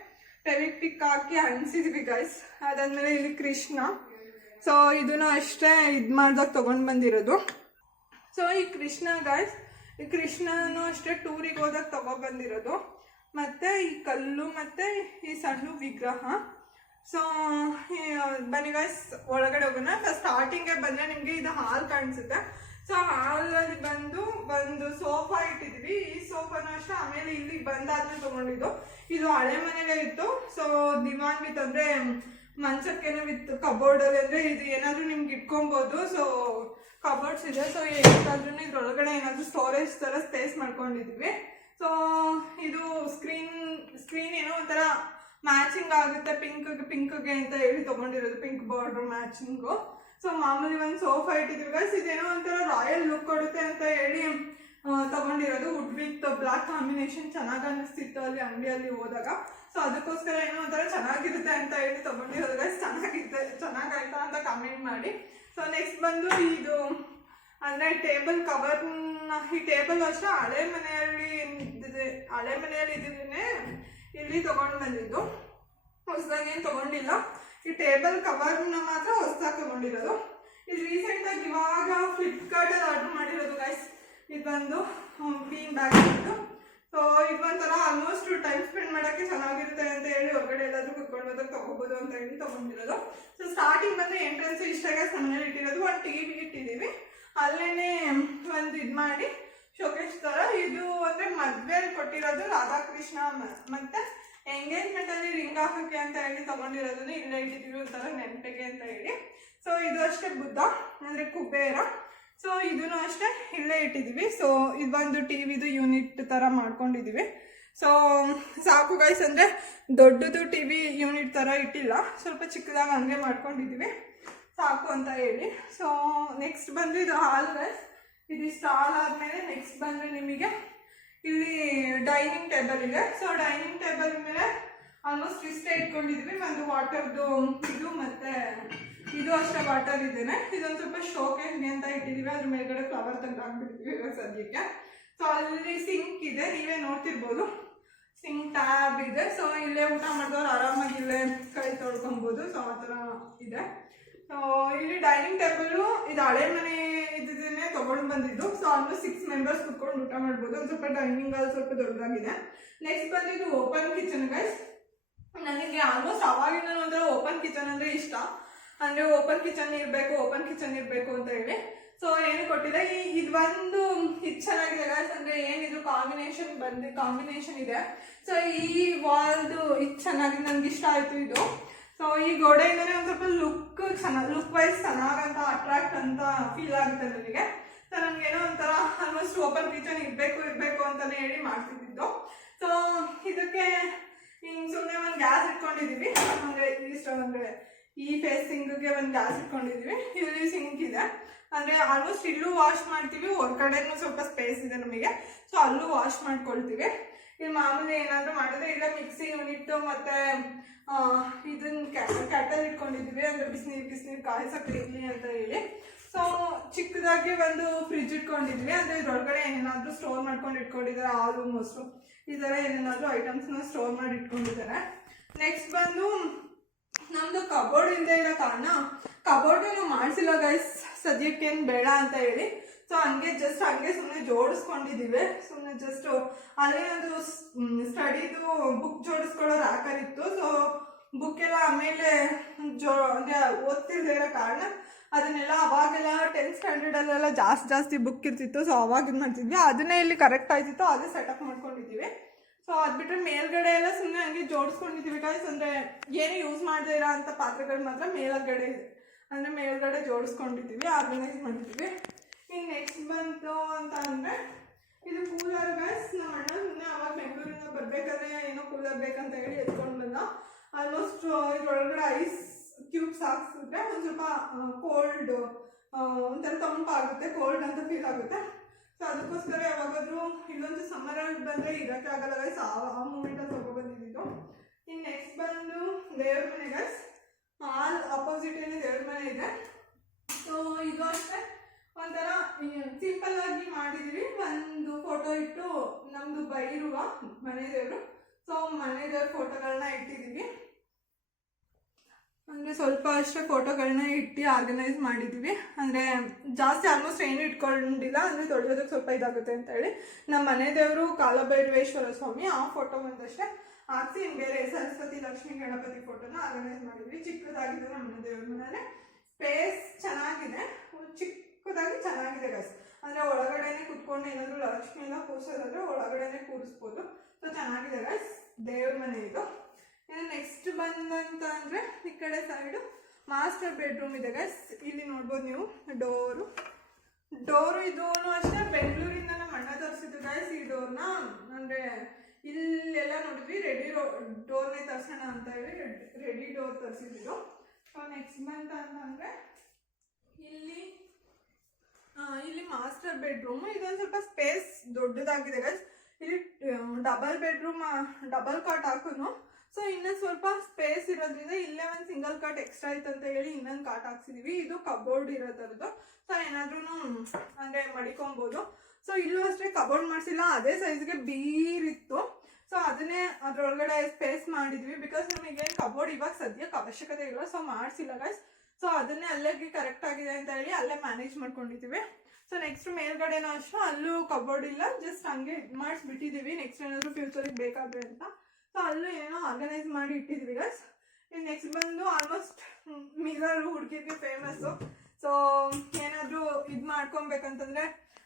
ಪಿಕ್ ಹಾಕಿ ಅಣಿಸಿದ್ವಿ ಗೈಸ್ ಅದಾದ್ಮೇಲೆ ಇಲ್ಲಿ ಕೃಷ್ಣ. ಸೊ ಇದನ್ನು ಅಷ್ಟೇ ಇದು ಮಾಡ್ದಾಗ ತೊಗೊಂಡು ಬಂದಿರೋದು. ಸೊ ಈ ಕೃಷ್ಣ ಗೈಸ್ ಕೃಷ್ಣನು ಅಷ್ಟೇ ಟೂರಿಗೆ ಹೋದಾಗ ತಗೊಂಡ್ ಬಂದಿರೋದು ಮತ್ತೆ ಈ ಕಲ್ಲು ಮತ್ತೆ ಈ ಸಣ್ಣ ವಿಗ್ರಹ. ಸೊ ಬನ್ನಿ ಗೈಸ್ ಒಳಗಡೆ ಹೋಗೋಣ. ಫಸ್ಟ್ ಬಂದರೆ ಬಂದ್ರೆ ನಿಮ್ಗೆ ಇದು ಹಾಲ್ ಕಾಣಿಸುತ್ತೆ. ಸೊ ಹಾಲಲ್ಲಿ ಬಂದು ಒಂದು ಸೋಫಾ ಇಟ್ಟಿದ್ವಿ. ಈ ಸೋಫಾನು ಅಷ್ಟೇ ಆಮೇಲೆ ಇಲ್ಲಿ ಬಂದಾದ್ಮೇಲೆ ತಗೊಂಡಿದ್ದು. ಇದು ಹಳೆ ಮನೇಲೆ ಇತ್ತು. ಸೊ ದಿವಾನ್ ವಿತ್ ಅಂದ್ರೆ, ಮಂಚಕ್ಕೇನೋ ವಿತ್ ಕಬೋರ್ಡ್ ಅಲ್ಲಿ ಅಂದ್ರೆ ಇದು ಏನಾದರೂ ನಿಮ್ಗೆ ಇಟ್ಕೊಬೋದು. ಸೊ ಕಬೋರ್ಡ್ಸ್ ಇದೆ ಸೊ ಏನಾದ್ರೂ ಇದ್ರೊಳಗಡೆ ಏನಾದರೂ ಸ್ಟೋರೇಜ್ ತರ ಸ್ಪೇಸ್ ಮಾಡ್ಕೊಂಡಿದ್ವಿ. ಸೊ ಇದು ಸ್ಕ್ರೀನ್ ಸ್ಕ್ರೀನ್ ಏನೋ ಒಂಥರ ಮ್ಯಾಚಿಂಗ್ ಆಗುತ್ತೆ ಪಿಂಕ್ ಪಿಂಕ್ಗೆ ಅಂತ ಹೇಳಿ ತಗೊಂಡಿರೋದು ಪಿಂಕ್ ಬಾರ್ಡರ್ ಮ್ಯಾಚಿಂಗು ಸೊ ಮಾಮೂಲಿ ಒಂದು ಸೋಫಾ ಇಟ್ಟಿದ್ವಿ ಗೈಸ್ ಇದೇನೋ ಒಂಥರ ರಾಯಲ್ ಲುಕ್ ಕೊಡುತ್ತೆ ಅಂತ ಹೇಳಿ ತಗೊಂಡಿರೋದು. ವುಡ್ ವಿತ್ ಬ್ಲಾಕ್ ಕಾಂಬಿನೇಷನ್ ಚೆನ್ನಾಗಿ ಅನ್ನಿಸ್ತಿತ್ತು ಅಲ್ಲಿ ಅಂಗಡಿಯಲ್ಲಿ ಹೋದಾಗ. ಸೊ ಅದಕ್ಕೋಸ್ಕರ ಏನೋ ಒಂಥರ ಚೆನ್ನಾಗಿರುತ್ತೆ ಅಂತ ಹೇಳಿ ತಗೊಂಡಿರೋದು ಗೈಸ್ ಚೆನ್ನಾಗಿರುತ್ತೆ ಚೆನ್ನಾಗಾಯ್ತಾ ಅಂತ ಕಮೆಂಟ್ ಮಾಡಿ. ಸೊ ನೆಕ್ಸ್ಟ್ ಬಂದು ಇದು, ಅಂದ್ರೆ ಟೇಬಲ್ ಕವರ್ ಈ ಟೇಬಲ್ ಅಷ್ಟು ಹಳೆ ಮನೆಯಲ್ಲಿ ಹಳೆ ಮನೆಯಲ್ಲಿ ಇದ್ದಿದ್ದೇನೆ ಇಲ್ಲಿ ತೊಗೊಂಡು ಬಂದಿದ್ದು. ಹೊಸದಾಗಿ ಏನು ತಗೊಂಡಿಲ್ಲ. ಈ ಟೇಬಲ್ ಕವರ್ನ ಮಾತ್ರ ಹೊಸದಾಗಿ ತಗೊಂಡಿರೋದು. ಇದು ರೀಸೆಂಟ್ ಆಗಿ ಇವಾಗ ಫ್ಲಿಪ್ಕಾರ್ಟ್ ಅಲ್ಲಿ ಆರ್ಡರ್ ಮಾಡಿರೋದು ಗೈಸ್ ಇದು ಬಂದು ಬೀನ್ ಬ್ಯಾಗ್ ಇತ್ತು ಸೊ ಇದು ಒಂಥರ ಆಲ್ಮೋಸ್ಟ್ ಟೈಮ್ ಸ್ಪೆಂಡ್ ಮಾಡೋಕ್ಕೆ ಚೆನ್ನಾಗಿರುತ್ತೆ ಅಂತ ಹೇಳಿ ಹೊರಗಡೆ ಎಲ್ಲಾದರೂ ಕುತ್ಕೊಂಡು ಹೋದಾಗ ತಗೋಬೋದು ಅಂತ ಹೇಳಿ ತಗೊಂಡಿರೋದು. ಸೊ ಸ್ಟಾರ್ಟಿಂಗ್ ಬಂದರೆ ಎಂಟ್ರೆನ್ಸ್ ಇಷ್ಟಾಗ ಸಣ್ಣ ಇಟ್ಟಿರೋದು. ಒಂದು ಟಿ ಇಟ್ಟಿದ್ದೀವಿ. ಅಲ್ಲೇ ಒಂದು ಇದು ಮಾಡಿ ಶೋಕೇಶ್ ಥರ ಇದು ಅಂದರೆ ಮದುವೆಯಲ್ಲಿ ಕೊಟ್ಟಿರೋದು ರಾಧಾಕೃಷ್ಣ ಮತ್ತೆ ಎಂಗೇಜ್ಮೆಂಟ್ ಅಲ್ಲಿ ರಿಂಗ್ ಹಾಕೋಕ್ಕೆ ಅಂತ ಹೇಳಿ ತಗೊಂಡಿರೋದನ್ನ ಇಲ್ಲೇ ಇಟ್ಟಿದ್ದೀವಿ ಒಂಥರ ನೆನಪಿಗೆ ಅಂತ ಹೇಳಿ. ಸೊ ಇದು ಅಷ್ಟೇ ಬುದ್ಧ, ಅಂದರೆ ಕುಬೇರ. ಸೊ ಇದನ್ನು ಅಷ್ಟೇ, ಇಲ್ಲೇ ಇಟ್ಟಿದ್ದೀವಿ ಸೊ ಇದೊಂದು ಟಿ ವಿದು ಯೂನಿಟ್ ಥರ ಮಾಡ್ಕೊಂಡಿದ್ದೀವಿ ಸೊ ಸಾಕು ಗೈಸ್ ಅಂದರೆ ದೊಡ್ಡದು ಟಿ ವಿ ಯೂನಿಟ್ ಥರ ಇಟ್ಟಿಲ್ಲ. ಸ್ವಲ್ಪ ಚಿಕ್ಕದಾಗಿ ಹಂಗೆ ಮಾಡ್ಕೊಂಡಿದ್ದೀವಿ ಸಾಕು ಅಂತ ಹೇಳಿ. ಸೊ ನೆಕ್ಸ್ಟ್ ಬಂದು ಇದು ಹಾಲ್ ಗೈಸ್ ಇದಿಷ್ಟು ಸ್ಟಾಲ್ ಆದಮೇಲೆ ನೆಕ್ಸ್ಟ್ ಬಂದರೆ ನಿಮಗೆ ಇಲ್ಲಿ ಡೈನಿಂಗ್ ಟೇಬಲ್ ಇದೆ. ಸೊ ಡೈನಿಂಗ್ ಟೇಬಲ್ ಮೇಲೆ ಆಲ್ಮೋಸ್ಟ್ ಇಷ್ಟೇ ಇಟ್ಕೊಂಡಿದ್ವಿ. ಒಂದು ವಾಟರ್ದು ಇದು ಮತ್ತೆ ಇದು ಅಷ್ಟೇ ವಾಟರ್ ಇದೇನೆ. ಇದೊಂದು ಸ್ವಲ್ಪ ಶೋಕೇಸ್ಗೆ ಅಂತ ಇಟ್ಟಿದ್ದೀವಿ ಅದ್ರ ಮೇಲ್ಗಡೆ ಫ್ಲವರ್ ತಂದು ಹಾಕ್ಬಿಟ್ಟಿದ್ವಿ ಸದ್ಯಕ್ಕೆ. ಸೊ ಅಲ್ಲಿ ಸಿಂಕ್ ಇದೆ. ನೀವೇ ನೋಡ್ತಿರ್ಬೋದು. ಸಿಂಕ್ ಟ್ಯಾಬ್ ಇದೆ. ಸೊ ಇಲ್ಲೇ ಊಟ ಮಾಡಿದವ್ರು ಆರಾಮಾಗಿ ಇಲ್ಲೇ ಕೈ ತೊಳ್ಕೊಬೋದು. ಸೊ ಆ ಥರ ಇದೆ. ಸೊ ಇಲ್ಲಿ ಡೈನಿಂಗ್ ಟೇಬಲು ಇದು ಹಳೆ ಮನೆ ಇದನ್ನೇ ತೊಗೊಂಡು ಬಂದಿದ್ದು. ಸೊ ಆಲ್ಮೋಸ್ಟ್ ಸಿಕ್ಸ್ ಮೆಂಬರ್ಸ್ ಕುತ್ಕೊಂಡು ಊಟ ಮಾಡ್ಬೋದು. ಒಂದು ಸ್ವಲ್ಪ ಡೈನಿಂಗ್ ಅಲ್ಲಿ ಸ್ವಲ್ಪ ದೊಡ್ಡದಾಗಿದೆ. ನೆಕ್ಸ್ಟ್ ಬಂದಿದ್ದು ಓಪನ್ ಕಿಚನ್ ಗೈಸ್ ನನಗೆ ಆಲ್ಮೋಸ್ಟ್ ಅವಾಗಿಂದ ಅಂದರೆ ಓಪನ್ ಕಿಚನ್ ಅಂದರೆ ಇಷ್ಟ. ಅಂದ್ರೆ ಓಪನ್ ಕಿಚನ್ ಇರಬೇಕು ಓಪನ್ ಕಿಚನ್ ಇರಬೇಕು ಅಂತ ಹೇಳಿ. ಸೊ ಏನು ಕೊಟ್ಟಿದೆ? ಈ ಬಂದು ಇದು ಚೆನ್ನಾಗಿದೆ ಗ್ಯಾಸ್ ಅಂದ್ರೆ ಏನಿದು ಕಾಂಬಿನೇಷನ್ ಬಂದು ಕಾಂಬಿನೇಷನ್ ಇದೆ. ಸೊ ಈ ವಾಲ್ದು ಇದು ಚೆನ್ನಾಗಿ ನನ್ಗೆ ಇಷ್ಟ ಆಯ್ತು ಇದು. ಸೊ ಈ ಗೋಡೆಯಿಂದನೇ ಒಂದು ಸ್ವಲ್ಪ ಲುಕ್ ಚೆನ್ನಾಗಿ ಲುಕ್ ವೈಸ್ ಚೆನ್ನಾಗಂತ ಅಟ್ರಾಕ್ಟ್ ಅಂತ ಫೀಲ್ ಆಗುತ್ತೆ ನನಗೆ. ಸೊ ನನಗೇನೋ ಒಂಥರ ಆಲ್ಮೋಸ್ಟ್ ಓಪನ್ ಕಿಚನ್ ಇರಬೇಕು ಇರಬೇಕು ಅಂತಾನೆ ಹೇಳಿ ಮಾಡ್ತಿದ್ದಿದ್ದು. ಸೊ ಇದಕ್ಕೆ ಹಿಂಗ್ ಸುಮ್ಮನೆ ಒಂದು ಗ್ಯಾಸ್ ಇಟ್ಕೊಂಡಿದ್ದೀವಿ ಅಂದ್ರೆ ಇಷ್ಟ ಅಂದ್ರೆ ಈ ಫೇಸ್ಗೆ ಒಂದು ಗ್ಯಾಸ್ ಇಟ್ಕೊಂಡಿದ್ವಿ. ಇಲ್ಲಿ ಸಿಂಕ್ ಇದೆ. ಅಂದ್ರೆ ಆಲ್ಮೋಸ್ಟ್ ಇಲ್ಲೂ ವಾಶ್ ಮಾಡ್ತೀವಿ. ಹೊರಗಡೆನೂ ಸ್ವಲ್ಪ ಸ್ಪೇಸ್ ಇದೆ ನಮಗೆ. ಸೊ ಅಲ್ಲೂ ವಾಶ್ ಮಾಡ್ಕೊಳ್ತೀವಿ. ಇಲ್ಲಿ ಮಾಮೂಲಿ ಏನಾದರೂ ಮಾಡಿದ್ರೆ ಇಲ್ಲ ಮಿಕ್ಸಿ ಯೂನಿಟ್ ಮತ್ತೆ ಇದನ್ನ ಕ್ಯಾಟಲ್ ಇಟ್ಕೊಂಡಿದ್ವಿ. ಅಂದ್ರೆ ಬಿಸಿನೀರು ಬಿಸಿನೀರು ಕಾಯಿಸಕ್ಕೆ ಇರ್ಲಿ ಅಂತ ಹೇಳಿ. ಸೊ ಚಿಕ್ಕದಾಗಿ ಒಂದು ಫ್ರಿಜ್ ಇಟ್ಕೊಂಡಿದ್ವಿ. ಅಂದ್ರೆ ಇದ್ರೊಳಗಡೆ ಏನಾದರೂ ಸ್ಟೋರ್ ಮಾಡ್ಕೊಂಡು ಇಟ್ಕೊಂಡಿದ್ದಾರೆ ಹಾಲು ಮೊಸರು ಈ ಥರ ಏನೇನಾದರೂ ಐಟಮ್ಸ್ನ ಸ್ಟೋರ್ ಮಾಡಿ ಇಟ್ಕೊಂಡಿದ್ದಾರೆ. ನೆಕ್ಸ್ಟ್ ಬಂದು ನಮ್ದು ಕಬೋರ್ಡ್ ಇಲ್ಲದೆ ಇರೋ ಕಾರಣ ಕಬೋರ್ಡ್ ನಾವು ಮಾಡಿಸಿಲ್ಲ ಗೈಸ್ ಸದ್ಯಕ್ಕೆ ಏನು ಬೇಡ ಅಂತ ಹೇಳಿ. ಸೊ ಹಂಗೆ ಜಸ್ಟ್ ಹಂಗೆ ಸುಮ್ಮನೆ ಜೋಡಿಸ್ಕೊಂಡಿದ್ದೀವಿ ಸುಮ್ಮನೆ ಜಸ್ಟ್ ಅಲ್ಲಿ ಒಂದು ಸ್ಟಡಿದು ಬುಕ್ ಜೋಡಿಸ್ಕೊಳ್ಳೋ ರ್ಯಾಕರ್ ಇತ್ತು. ಸೊ ಬುಕ್ ಎಲ್ಲ ಆಮೇಲೆ ಜೋ ಅಂದ್ರೆ ಓದ್ತಿಲ್ದೇ ಇರೋ ಕಾರಣ ಅದನ್ನೆಲ್ಲ ಅವಾಗೆಲ್ಲ ಟೆಂತ್ ಸ್ಟ್ಯಾಂಡರ್ಡಲ್ಲೆಲ್ಲ ಜಾಸ್ತಿ ಜಾಸ್ತಿ ಬುಕ್ ಇರ್ತಿತ್ತು. ಸೊ ಅವಾಗ ಇದು ಮಾಡ್ತಿದ್ವಿ ಅದನ್ನೇ ಇಲ್ಲಿ ಕರೆಕ್ಟ್ ಆಯ್ತಿತ್ತು. ಅದೇ ಸೆಟಪ್ ಮಾಡ್ಕೊಂಡಿದ್ದೀವಿ ಸೊ ಅದು ಬಿಟ್ಟರೆ ಮೇಲ್ಗಡೆ ಎಲ್ಲ ಸುಮ್ಮನೆ ಹಂಗೆ ಜೋಡಿಸ್ಕೊಂಡಿದ್ದೀವಿ ಗಾಯ್ಸ್ ಅಂದರೆ ಏನೇ ಯೂಸ್ ಮಾಡದೇ ಇರೋ ಅಂಥ ಪಾತ್ರೆಗಳು ಮಾತ್ರ ಮೇಲ್ಗಡೆ ಇದೆ. ಅಂದರೆ ಮೇಲ್ಗಡೆ ಜೋಡಿಸ್ಕೊಂಡಿದ್ದೀವಿ ಆರ್ಗನೈಸ್ ಮಾಡಿದ್ದೀವಿ. ಇನ್ನು ನೆಕ್ಸ್ಟ್ ಬಂತು ಅಂತ ಅಂದರೆ, ಇದು ಕೂಲರ್ ಗಾಯ್ಸ್ ನಮ್ಮ ಅಣ್ಣ ಸುಮ್ಮನೆ ಅವಾಗ ಬೆಂಗಳೂರಿಂದ ಬರಬೇಕಾದ್ರೆ ಏನೋ ಕೂಲರ್ ಬೇಕಂತ ಹೇಳಿ ಎತ್ಕೊಂಡು ಬಂದ ಆಲ್ಮೋಸ್ಟ್ ಇದ್ರೊಳಗಡೆ ಐಸ್ ಕ್ಯೂಬ್ಸ್ ಹಾಕ್ಸಿದ್ರೆ ಒಂದು ಸ್ವಲ್ಪ ಕೋಲ್ಡ್ ಒಂಥರ ತಂಪಾಗುತ್ತೆ ಕೋಲ್ಡ್ ಅಂತ ಫೀಲ್ ಆಗುತ್ತೆ. ಸೊ ಅದಕ್ಕೋಸ್ಕರ ಯಾವಾಗಾದ್ರೂ ಇಲ್ಲೊಂದು ಸಮರ ಬಂದರೆ ಇರಕ್ಕೆ ಆಗಲ್ಲ ಗೈಸ್ ಆ ಆ ಮೂಮೆಂಟಲ್ಲಿ ತಗೊಬಂದಿದ್ದು ಇನ್ ನೆಕ್ಸ್ಟ್ ಬಂದು ದೇವ್ರ ಮನೆ ಗೈಸ್ ಆಲ್ ಅಪೋಸಿಟ್ ಏನು ದೇವ್ರ ಮನೆ ಇದೆ. ಸೊ ಇದು ಅಷ್ಟೇ. ಒಂಥರ ಸಿಂಪಲ್ ಆಗಿ ಮಾಡಿದೀವಿ. ಒಂದು ಫೋಟೋ ಇಟ್ಟು ನಮ್ದು ಬೈರುವ ಮನೆ ದೇವರು. ಸೊ ಮನೆ ದೇವ್ರ ಫೋಟೋಗಳನ್ನ ಇಟ್ಟಿದ್ದೀವಿ ಅಂದರೆ ಸ್ವಲ್ಪ ಅಷ್ಟೇ ಫೋಟೋಗಳನ್ನ ಇಟ್ಟು ಆರ್ಗನೈಸ್ ಮಾಡಿದ್ವಿ. ಅಂದರೆ ಜಾಸ್ತಿ ಆಲ್ಮೋಸ್ಟ್ ಏನು ಇಟ್ಕೊಂಡಿಲ್ಲ, ಅಂದರೆ ದೊಡ್ಡದಕ್ಕೆ ಸ್ವಲ್ಪ ಇದಾಗುತ್ತೆ ಅಂತ ಹೇಳಿ. ನಮ್ಮ ಮನೆ ದೇವರು ಕಾಲಭೈರವೇಶ್ವರ ಸ್ವಾಮಿ ಆ ಫೋಟೋ ಒಂದಷ್ಟೇ. ಹಾಕ್ಸಿ ಬೇರೆ ಸರಸ್ವತಿ ಲಕ್ಷ್ಮಿ ಗಣಪತಿ ಫೋಟೋನ ಆರ್ಗನೈಸ್ ಮಾಡಿದ್ವಿ. ಚಿಕ್ಕದಾಗಿದೆ ನಮ್ಮ ಮನೆ ದೇವ್ರ ಮನೇಲಿ ಸ್ಪೇಸ್ ಚೆನ್ನಾಗಿದೆ. ಚಿಕ್ಕದಾಗಿ ಚೆನ್ನಾಗಿದೆ ಗಸ್ ಅಂದರೆ ಒಳಗಡೆನೆ ಕುತ್ಕೊಂಡು ಏನಾದರೂ ಲಕ್ಷ್ಮಿ ಎಲ್ಲ ಕೂರ್ಸೋದಾದ್ರೆ ಒಳಗಡೆನೆ ಕೂರಿಸ್ಬೋದು. ಸೊ ಚೆನ್ನಾಗಿದೆ ಗಸ್ ದೇವ್ರ ಮನೆ ಇದು. ನೆಕ್ಸ್ಟ್ ಬಂದಂತ ಅಂದರೆ ಈ ಕಡೆ ಸೈಡು ಮಾಸ್ಟರ್ ಬೆಡ್ರೂಮ್ ಇದೆ ಗೈಸ್ ಇಲ್ಲಿ ನೋಡ್ಬೋದು ನೀವು ಡೋರು ಡೋರು ಇದು ಅಷ್ಟೇ ಬೆಂಗಳೂರಿಂದ ನಮ್ಮ ಅಣ್ಣ ತರಿಸಿದ್ದು ಗೈಸ್ ಈ ಡೋರ್ನ ಅಂದರೆ ಇಲ್ಲೆಲ್ಲ ನೋಡಿದ್ವಿ ರೆಡಿ ರೋ ಡೋರ್ನೇ ತರ್ಸೋಣ ಅಂತ ಹೇಳಿ ರೆಡಿ ಡೋರ್ ತರಿಸಿದ್ರು. ಸೊ ನೆಕ್ಸ್ಟ್ ಮಂತ್ ಅಂತಂದ್ರೆ ಇಲ್ಲಿ ಇಲ್ಲಿ ಮಾಸ್ಟರ್ ಬೆಡ್ರೂಮ್ ಇದೊಂದು ಸ್ವಲ್ಪ ಸ್ಪೇಸ್ ದೊಡ್ಡದಾಗಿದೆ ಗೈಸ್ ಇಲ್ಲಿ ಡಬಲ್ ಬೆಡ್ರೂಮ್ ಡಬಲ್ ಕಾಟ್ ಹಾಕುನು. ಸೊ ಇನ್ನೊಂದು ಸ್ವಲ್ಪ ಸ್ಪೇಸ್ ಇರೋದ್ರಿಂದ ಇಲ್ಲೇ ಒಂದು ಸಿಂಗಲ್ ಕಟ್ ಎಕ್ಸ್ಟ್ರಾ ಆಯ್ತು ಅಂತ ಹೇಳಿ ಇನ್ನೊಂದು ಕಾಟ್ ಹಾಕ್ಸಿದೀವಿ. ಇದು ಕಬೋರ್ಡ್ ಇರೋ ಥರದ್ದು ಸೊ ಏನಾದ್ರೂ ಅಂದರೆ ಮಡಿಕೊಬೋದು. ಸೊ ಇಲ್ಲೂ ಅಷ್ಟೇ ಕಬೋರ್ಡ್ ಮಾಡಿಸಿಲ್ಲ. ಅದೇ ಸೈಜ್ಗೆ ಬೀರಿತ್ತು. ಸೊ ಅದನ್ನೇ ಅದರೊಳಗಡೆ ಸ್ಪೇಸ್ ಮಾಡಿದ್ವಿ. ಬಿಕಾಸ್ ನಮಗೇನು ಕಬೋರ್ಡ್ ಇವಾಗ ಸದ್ಯಕ್ಕೆ ಅವಶ್ಯಕತೆ ಇಲ್ಲ. ಸೊ ಮಾಡಿಸಿಲ್ಲ ಗೈಸ್ ಸೊ ಅದನ್ನೇ ಅಲ್ಲೇ ಕರೆಕ್ಟ್ ಆಗಿದೆ ಅಂತ ಹೇಳಿ ಅಲ್ಲೇ ಮ್ಯಾನೇಜ್ ಮಾಡ್ಕೊಂಡಿದ್ದೀವಿ. ಸೊ ನೆಕ್ಸ್ಟ್ ಮೇಲ್ಗಡೆನೂ ಅಷ್ಟು. ಅಲ್ಲೂ ಕಬೋರ್ಡ್ ಇಲ್ಲ. ಜಸ್ಟ್ ಹಂಗೆ ಇದು ಮಾಡಿಸ್ಬಿಟ್ಟಿದ್ದೀವಿ. ನೆಕ್ಸ್ಟ್ ಏನಾದರೂ ಫ್ಯೂಚರಿಗೆ ಬೇಕಾದ್ರೆ ಅಂತ. ಸೊ ಅಲ್ಲೂ ಏನೋ ಆರ್ಗನೈಸ್ ಮಾಡಿ ಇಟ್ಟಿದ್ವಿ ಗಸ್ ಇನ್ನು ನೆಕ್ಸ್ಟ್ ಬಂದು ಆಲ್ಮೋಸ್ಟ್ ಮಿರರ್ ಹುಡುಗಿರ್ಗೆ ಫೇಮಸ್ಸು ಸೊ ಏನಾದರೂ ಇದು ಮಾಡ್ಕೊಬೇಕಂತಂದ್ರೆ,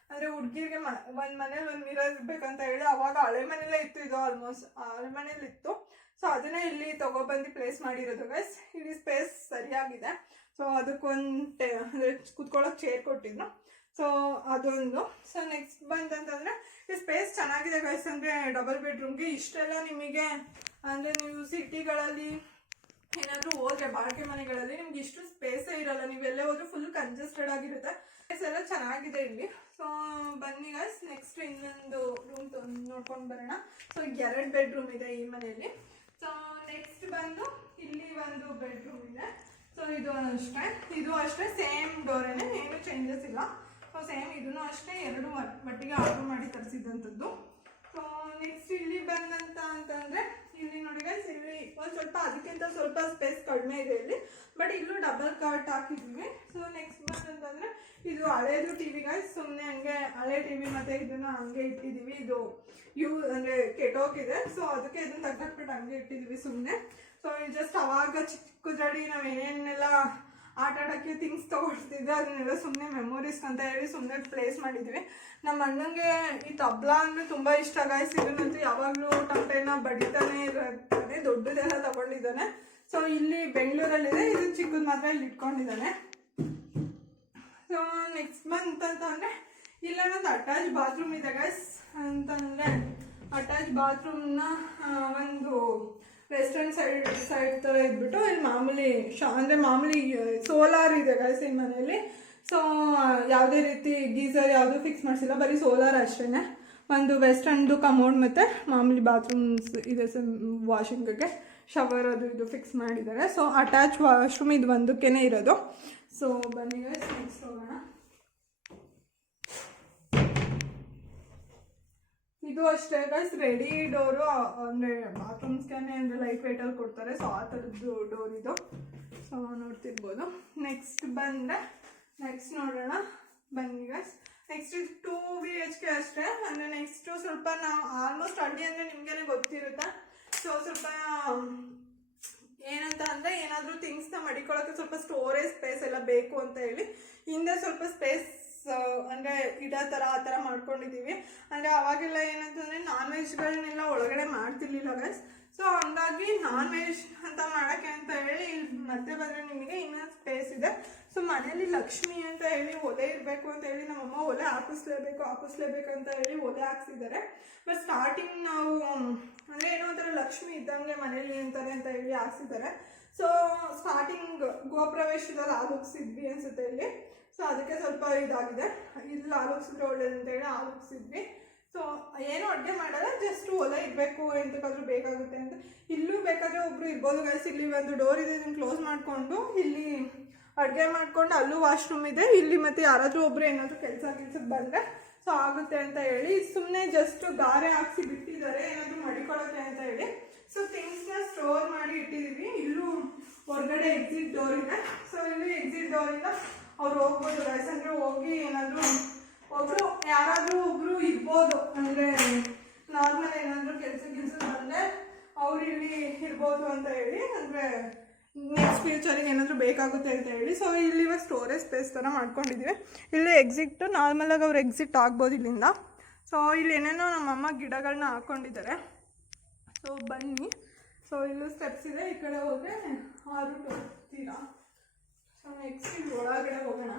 ಅಂದರೆ ಹುಡುಗಿರ್ಗೆ ಮ, ಒಂದು ಮನೇಲಿ ಒಂದು ಮಿರರ್ ಇರಬೇಕಂತ ಹೇಳಿ ಅವಾಗ ಹಳೆ ಮನೇಲೇ ಇತ್ತು ಇದು ಆಲ್ಮೋಸ್ಟ್ ಹಳೆ ಮನೇಲಿ ಇತ್ತು. ಸೊ ಅದನ್ನೇ ಇಲ್ಲಿ ತೊಗೊಬಂದು ಪ್ಲೇಸ್ ಮಾಡಿರೋದು ಗೈಸ್ ಇಲ್ಲಿ ಸ್ಪೇಸ್ ಸರಿಯಾಗಿದೆ. ಸೊ ಅದಕ್ಕೊಂದು, ಅಂದರೆ ಕುತ್ಕೊಳ್ಳೋಕೆ ಚೇರ್ ಕೊಟ್ಟಿದ್ರು. ಸೊ ಅದೊಂದು. ಸೊ ನೆಕ್ಸ್ಟ್ ಬಂತಂತಂದ್ರೆ ಈ ಸ್ಪೇಸ್ ಚೆನ್ನಾಗಿದೆ ಗೈಸ್ ಅಂದರೆ ಡಬಲ್ ಬೆಡ್ರೂಮ್ಗೆ ಇಷ್ಟೆಲ್ಲ ನಿಮಗೆ, ಅಂದರೆ ನೀವು ಸಿಟಿಗಳಲ್ಲಿ ಏನಾದರೂ ಹೋದ್ರೆ, ಬಾಡಿಗೆ ಮನೆಗಳಲ್ಲಿ ನಿಮ್ಗೆ ಇಷ್ಟು ಸ್ಪೇಸೇ ಇರಲ್ಲ. ನೀವೆಲ್ಲೇ ಹೋದ್ರೆ ಫುಲ್ ಕಂಜೆಸ್ಟೆಡ್ ಆಗಿರುತ್ತೆ. ಸ್ಪೇಸ್ ಎಲ್ಲ ಚೆನ್ನಾಗಿದೆ ಇಲ್ಲಿ. ಸೊ ಬನ್ನಿ ಗೈಸ್ ನೆಕ್ಸ್ಟ್ ಇನ್ನೊಂದು ರೂಮ್ ನೋಡ್ಕೊಂಡು ಬರೋಣ. ಸೊ ಎರಡು ಬೆಡ್ರೂಮ್ ಇದೆ ಈ ಮನೆಯಲ್ಲಿ. ಸೊ ನೆಕ್ಸ್ಟ್ ಬಂದು ಇಲ್ಲಿ ಒಂದು ಬೆಡ್ರೂಮ್ ಇದೆ. ಸೊ ಇದು ಅಷ್ಟೇ. ಇದು ಅಷ್ಟೇ ಸೇಮ್ ಡೋರೇನೆ ಏನು. ಚೇಂಜಸ್ ಇಲ್ಲ. ಸೇಮ್ ಇದನ್ನು ಅಷ್ಟೇ ಎರಡು ಮಟ್ಟಿಗೆ ಆರ್ಡರ್ ಮಾಡಿ ತರಿಸಿದಂಥದ್ದು. ಸೊ ನೆಕ್ಸ್ಟ್ ಇಲ್ಲಿ ಬಂದಂತ ಅಂತಂದ್ರೆ, ಇಲ್ಲಿ ನೋಡಿ ಗೈಸ್ ಇಲ್ಲಿ ಒಂದು ಸ್ವಲ್ಪ ಅದಕ್ಕಿಂತ ಸ್ವಲ್ಪ ಸ್ಪೇಸ್ ಕಡಿಮೆ ಇದೆ ಇಲ್ಲಿ ಬಟ್ ಇಲ್ಲೂ ಡಬಲ್ ಕಟ್ ಹಾಕಿದ್ವಿ. ಸೊ ನೆಕ್ಸ್ಟ್ ಬಂತಂತಂದ್ರೆ ಇದು ಹಳೇದು ಟಿವಿ ಗಾಯ್ಸ್ ಸುಮ್ಮನೆ ಹಂಗೆ ಹಳೆ ಟಿವಿ ಮತ್ತೆ ಇದನ್ನ ಹಂಗೆ ಇಟ್ಟಿದೀವಿ. ಇದು ಯೂ ಅಂದ್ರೆ ಕೆಟ್ಟೋಗಿದೆ ಸೊ ಅದಕ್ಕೆ ಇದನ್ನ ತೆಗ್ದಾಕ್ಬಿಟ್ಟು ಹಂಗೆ ಇಟ್ಟಿದೀವಿ ಸುಮ್ಮನೆ ಸೊ ಜಸ್ಟ್ ಅವಾಗ ಜಡಿ ನಾವು ಏನೇನೆಲ್ಲ ಆಟ ಆಡೋಕ್ಕೆ ಥಿಂಗ್ಸ್ ತೊಗೊಳ್ತಿದ್ದೆ ಅದನ್ನೆಲ್ಲ ಸುಮ್ಮನೆ ಮೆಮೊರೀಸ್ ಅಂತ ಹೇಳಿ ಸುಮ್ಮನೆ ಪ್ಲೇಸ್ ಮಾಡಿದ್ವಿ. ನಮ್ಮ ಅಣ್ಣಂಗೆ ಈ ತಬ್ಲಾ ಅಂದರೆ ತುಂಬ ಇಷ್ಟ ಗಾಯ್ಸ್ ಇದನ್ನಂತೂ ಯಾವಾಗಲೂ ಟಂಪೆನ ಬಡಿತಾನೆ ಇರ್ತಾನೆ. ದೊಡ್ಡದೆಲ್ಲ ತಗೊಂಡಿದ್ದಾನೆ. ಸೊ ಇಲ್ಲಿ ಬೆಂಗಳೂರಲ್ಲಿದೆ. ಇದು ಚಿಕ್ಕದು ಮಾತ್ರ ಇಲ್ಲಿ ಇಟ್ಕೊಂಡಿದ್ದಾನೆ. ಸೊ ನೆಕ್ಸ್ಟ್ ಮಂತ್ ಅಂತಂದ್ರೆ ಇಲ್ಲ ಒಂದು ಅಟ್ಯಾಚ್ ಬಾತ್ರೂಮ್ ಇದೆ ಗೈಸ್ ಅಂತಂದರೆ ಅಟ್ಯಾಚ್ ಬಾತ್ರೂಮ್ನ ಒಂದು ವೆಸ್ಟರ್ನ್ ಸೈಡ್ ಸೈಡ್ ಥರ ಇದ್ಬಿಟ್ಟು ಇಲ್ಲಿ ಮಾಮೂಲಿ ಶಾ ಅಂದರೆ ಮಾಮೂಲಿ ಸೋಲಾರ್ ಇದೆ ಗೈಸ್ ಈ ಮನೆಯಲ್ಲಿ. ಸೊ ಯಾವುದೇ ರೀತಿ ಗೀಸರ್ ಯಾವುದು ಫಿಕ್ಸ್ ಮಾಡಿಸಿಲ್ಲ, ಬರೀ ಸೋಲಾರ್ ಅಷ್ಟೇ ಒಂದು ವೆಸ್ಟರ್ನ್ದು ಕಮೋಡ್ ಮತ್ತು ಮಾಮೂಲಿ ಬಾತ್ರೂಮ್ಸ್ ಇದೆ ಸರ್ ವಾಷಿಂಗ್ಗೆ ಶವರ್ ಅದು ಇದು ಫಿಕ್ಸ್ ಮಾಡಿದ್ದಾರೆ. ಸೊ ಅಟ್ಯಾಚ್ ವಾಶ್ರೂಮ್ ಇದು ಒಂದಕ್ಕೇ ಇರೋದು. ಸೊ ಬನ್ನಿ ನೆಕ್ಸ್ಟ್ ಇದು ಅಷ್ಟೇ ಗೈಸ್ ರೆಡಿ ಡೋರು ಅಂದರೆ ಬಾತ್ರೂಮ್ಸ್ಗೆ ಅಂದರೆ ಲೈಟ್ ವೈಟಲ್ಲಿ ಕೊಡ್ತಾರೆ. ಸೊ ಆ ಥರದ್ದು ಡೋರ್ ಇದು. ಸೊ ನೋಡ್ತಿರ್ಬೋದು. ನೆಕ್ಸ್ಟ್ ಬಂದರೆ ನೆಕ್ಸ್ಟ್ ನೋಡೋಣ. ಬನ್ನಿ guys next two B H K ಅಷ್ಟೇ. ಅಂದರೆ ನೆಕ್ಸ್ಟು ಸ್ವಲ್ಪ ನಾವು ಆಲ್ಮೋಸ್ಟ್ ಹಳ್ಳಿ ಅಂದರೆ ನಿಮಗೇನೆ ಗೊತ್ತಿರುತ್ತೆ. ಸೊ ಸ್ವಲ್ಪ, ಏನಂತ ಅಂದರೆ ಏನಾದರೂ ಥಿಂಗ್ಸ್ನ ಮಡಿಕೊಳ್ಳೋಕೆ ಸ್ವಲ್ಪ ಸ್ಟೋರೇಜ್ ಸ್ಪೇಸ್ ಎಲ್ಲ ಬೇಕು ಅಂತ ಹೇಳಿ. ಹಿಂದೆ ಸ್ವಲ್ಪ ಸ್ಪೇಸ್ ಅಂದರೆ ಇಡೋ ಥರ ಆ ಥರ ಮಾಡ್ಕೊಂಡಿದ್ದೀವಿ. ಅಂದರೆ ಅವಾಗೆಲ್ಲ ಏನಂತಂದರೆ ನಾನ್ ವೆಜ್ಗಳನ್ನೆಲ್ಲ ಒಳಗಡೆ ಮಾಡ್ತಿರ್ಲಿಲ್ಲ ಗೈಸ್ ಸೊ ಹಂಗಾಗಿ ನಾನ್ ವೆಜ್ ಅಂತ ಮಾಡೋಕ್ಕೆ ಅಂತ ಹೇಳಿ ಇಲ್ಲಿ ಮತ್ತೆ ಬಂದರೆ ನಿಮಗೆ ಇನ್ನೊಂದು ಸ್ಪೇಸ್ ಇದೆ. ಸೊ ಮನೇಲಿ ಲಕ್ಷ್ಮಿ ಅಂತ ಹೇಳಿ ಒಲೆ ಇರಬೇಕು ಅಂತ ಹೇಳಿ ನಮ್ಮಮ್ಮ ಒಲೆ ಹಾಕಿಸ್ಲೇಬೇಕು ಹಾಕಿಸ್ಲೇಬೇಕು ಅಂತ ಹೇಳಿ ಒಲೆ ಹಾಕ್ಸಿದ್ದಾರೆ. ಬಟ್ ಸ್ಟಾರ್ಟಿಂಗ್ ನಾವು ಅಂದರೆ ಏನೋ ಒಂಥರ ಲಕ್ಷ್ಮಿ ಇದ್ದಂಗೆ ಮನೇಲಿ ಅಂತಾರೆ ಅಂತ ಹೇಳಿ ಹಾಕ್ಸಿದ್ದಾರೆ. ಸೊ ಸ್ಟಾರ್ಟಿಂಗ್ ಗೋಪ್ರವೇಶದಲ್ಲಿ ಆಗೋಗ್ಸಿದ್ವಿ ಅನ್ಸುತ್ತೆ ಇಲ್ಲಿ. ಸೊ ಅದಕ್ಕೆ ಸ್ವಲ್ಪ ಇದಾಗಿದೆ. ಇಲ್ಲಿ ಆಲೋಚಿಸಿದ್ರೆ ಒಳ್ಳೇದು ಅಂತ ಹೇಳಿ ಆಲೋಚಿಸಿದ್ವಿ. ಸೊ ಏನು ಅಡುಗೆ ಮಾಡಲ್ಲ ಜಸ್ಟ್ ಒಲೆ ಇರಬೇಕು ಎಂತಕ್ಕಾದ್ರೂ ಬೇಕಾಗುತ್ತೆ ಅಂತ. ಇಲ್ಲೂ ಬೇಕಾದ್ರೆ ಒಬ್ರು ಇರ್ಬೋದು ಗೈಸ್ ಇಲ್ಲಿ ಒಂದು ಡೋರ್ ಇದೆ, ಇದನ್ನು ಕ್ಲೋಸ್ ಮಾಡಿಕೊಂಡು, ಇಲ್ಲಿ ಅಡುಗೆ ಮಾಡಿಕೊಂಡು ಅಲ್ಲೂ ವಾಶ್ರೂಮ್ ಇದೆ. ಇಲ್ಲಿ ಮತ್ತೆ ಯಾರಾದರೂ ಒಬ್ರು ಏನಾದರೂ ಕೆಲಸ ಕೆಲಸಕ್ಕೆ ಬಂದರೆ ಸೊ ಆಗುತ್ತೆ ಅಂತ ಹೇಳಿ ಸುಮ್ಮನೆ ಜಸ್ಟ್ ಗಾರೆ ಹಾಕ್ಸಿ ಬಿಟ್ಟಿದ್ದಾರೆ, ಏನಾದರೂ ಮಡಿಕೊಳ್ಳುತ್ತೆ ಅಂತ ಹೇಳಿ. ಸೊ ಥಿಂಗ್ಸ್ನ ಸ್ಟೋರ್ ಮಾಡಿ ಇಟ್ಟಿದ್ದೀವಿ ಇಲ್ಲೂ ಹೊರಗಡೆ ಎಕ್ಸಿಟ್ ಡೋರ್ ಇದೆ. ಸೊ ಇಲ್ಲಿ ಎಕ್ಸಿಟ್ ಡೋರಿಂದ ಅವ್ರು ಹೋಗ್ಬೋದು. ಗೈಸ್ ಹೋಗಿ ಏನಾದರೂ ಒಬ್ರು ಯಾರಾದರೂ ಒಬ್ರು ಇರ್ಬೋದು. ಅಂದರೆ ನಾರ್ಮಲ್ ಏನಾದರೂ ಕೆಲಸ ಕೆಲಸ ಬಂದರೆ ಅವ್ರು ಇಲ್ಲಿ ಇರ್ಬೋದು ಅಂತ ಹೇಳಿ, ಅಂದರೆ ನೆಕ್ಸ್ಟ್ ಫ್ಯೂಚರಿಗೆ ಏನಾದರೂ ಬೇಕಾಗುತ್ತೆ ಅಂತ ಹೇಳಿ. ಸೊ ಇಲ್ಲಿ ಇವಾಗ ಸ್ಟೋರೇಜ್ ಸ್ಪೇಸ್ ಥರ ಮಾಡ್ಕೊಂಡಿದ್ದೀವಿ ಇಲ್ಲಿ ಎಕ್ಸಿಟ್ ನಾರ್ಮಲಾಗಿ ಅವ್ರು ಎಕ್ಸಿಟ್ ಆಗ್ಬೋದು ಇಲ್ಲಿಂದ. ಸೊ ಇಲ್ಲಿ ಏನೇನೋ ನಮ್ಮಮ್ಮ ಗಿಡಗಳನ್ನ ಹಾಕ್ಕೊಂಡಿದ್ದಾರೆ ಸೊ ಬನ್ನಿ. ಸೊ ಇಲ್ಲೂ ಸ್ಟೆಪ್ಸ್ ಇದೆ. ಈ ಕಡೆ ಹೋದರೆ ಆರು ಹೋಗ್ತೀರಾ? ಸೊ ನೆಕ್ಸ್ಟ್ ಒಳಗಡೆ ಹೋಗೋಣ.